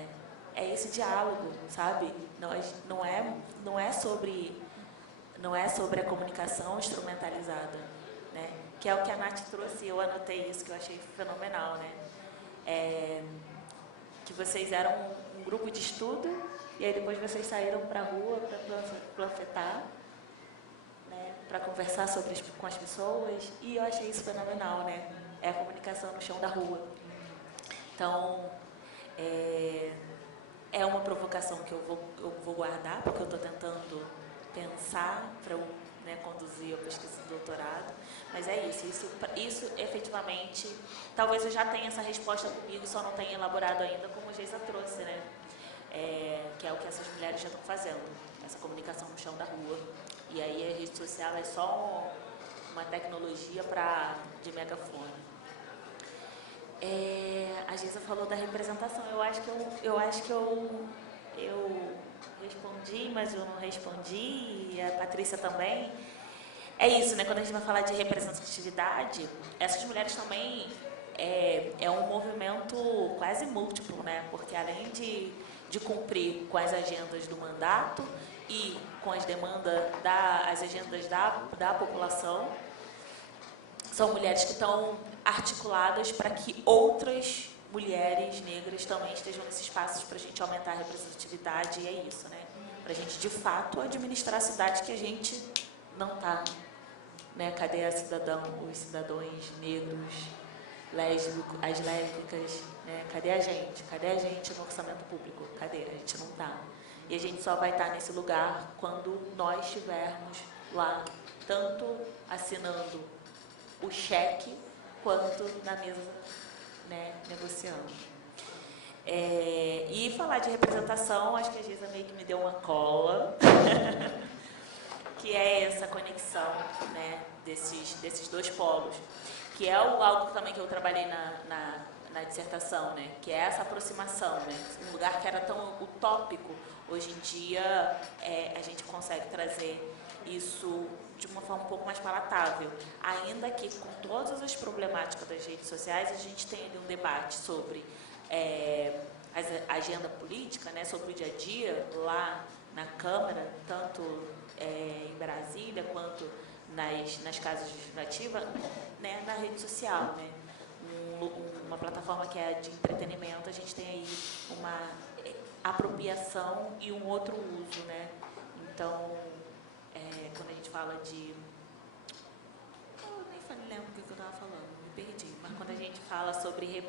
esse diálogo, sabe? Não é sobre a comunicação instrumentalizada, né? Que é o que a Nath trouxe, eu anotei isso, que eu achei fenomenal, né? Que vocês eram um grupo de estudo e aí depois vocês saíram para a rua para panfletar, né? Para conversar com as pessoas, e eu achei isso fenomenal, né? É a comunicação no chão da rua. Então, é uma provocação que eu vou guardar, porque eu estou tentando pensar para eu, né, conduzir a pesquisa do doutorado, mas é isso efetivamente, talvez eu já tenha essa resposta comigo, só não tenha elaborado ainda, como a Geisa trouxe, né? Que é o que essas mulheres já estão fazendo, essa comunicação no chão da rua. E aí a rede social é só uma tecnologia de megafone. A Geisa falou da representação. Eu acho que eu respondi, mas eu não respondi, e a Patrícia também. É isso, né? Quando a gente vai falar de representatividade, essas mulheres também é um movimento quase múltiplo, né? Porque além de cumprir com as agendas do mandato e com as demandas as agendas da população, são mulheres que estão articuladas para que outras mulheres negras também estejam nesses espaços para a gente aumentar a representatividade, e é isso, né? Para a gente, de fato, administrar a cidade que a gente não está, né? Cadê os cidadãos negros, lésbicos, as lésbicas, né? Cadê a gente? Cadê a gente no orçamento público? Cadê? A gente não está. E a gente só vai estar nesse lugar quando nós estivermos lá, tanto assinando o cheque, quanto na mesa, né, negociando. E falar de representação, acho que a Geisa meio que me deu uma cola, que é essa conexão, né, desses dois polos, que é algo também que eu trabalhei na dissertação, né, que é essa aproximação, né, um lugar que era tão utópico, hoje em dia a gente consegue trazer isso de uma forma um pouco mais palatável, ainda que com todas as problemáticas das redes sociais, a gente tem ali um debate sobre a agenda política, né, sobre o dia a dia lá na Câmara, tanto em Brasília quanto nas casas legislativas, né, na rede social, né, uma plataforma que é de entretenimento, a gente tem aí uma apropriação e um outro uso, né? Então, quando a gente fala de... Eu nem lembro o que eu estava falando, me perdi. Mas quando a gente fala sobre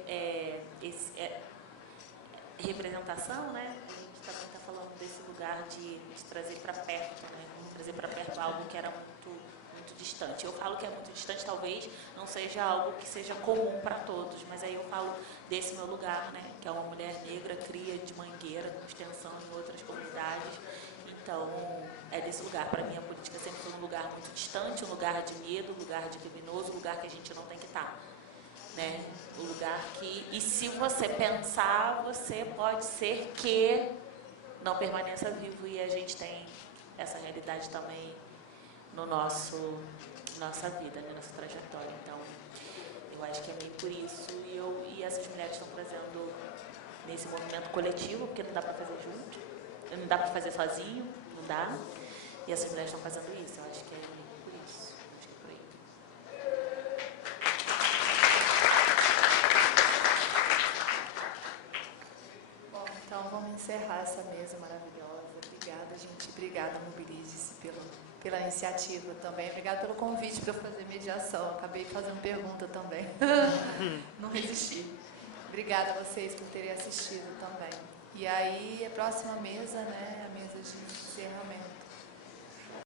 representação, né? A gente também está falando desse lugar de trazer para perto, né? Trazer para perto algo que era muito distante. Eu falo que é muito distante, talvez não seja algo que seja comum para todos, mas aí eu falo desse meu lugar, né? Que é uma mulher negra, cria de Mangueira, com extensão em outras comunidades. Então, é desse lugar. Para mim, a política sempre foi um lugar muito distante, um lugar de medo, um lugar de criminoso, um lugar que a gente não tem que estar. Né? Um lugar que... E se você pensar, você pode ser que não permaneça vivo, e a gente tem essa realidade também no nossa vida, na nossa trajetória. Então, eu acho que é meio por isso, e essas mulheres estão trazendo nesse movimento coletivo, porque não dá para fazer junto. Não dá para fazer sozinho, não dá. E essas mulheres estão fazendo isso. Eu acho que é por isso. Acho que é por aí. Bom, então vamos encerrar essa mesa maravilhosa. Obrigada, gente. Obrigada, Mobilize-se, pela iniciativa também. Obrigada pelo convite para eu fazer mediação. Acabei fazendo pergunta também. Não resisti. Obrigada a vocês por terem assistido também. E aí, a próxima mesa, né, a mesa de encerramento.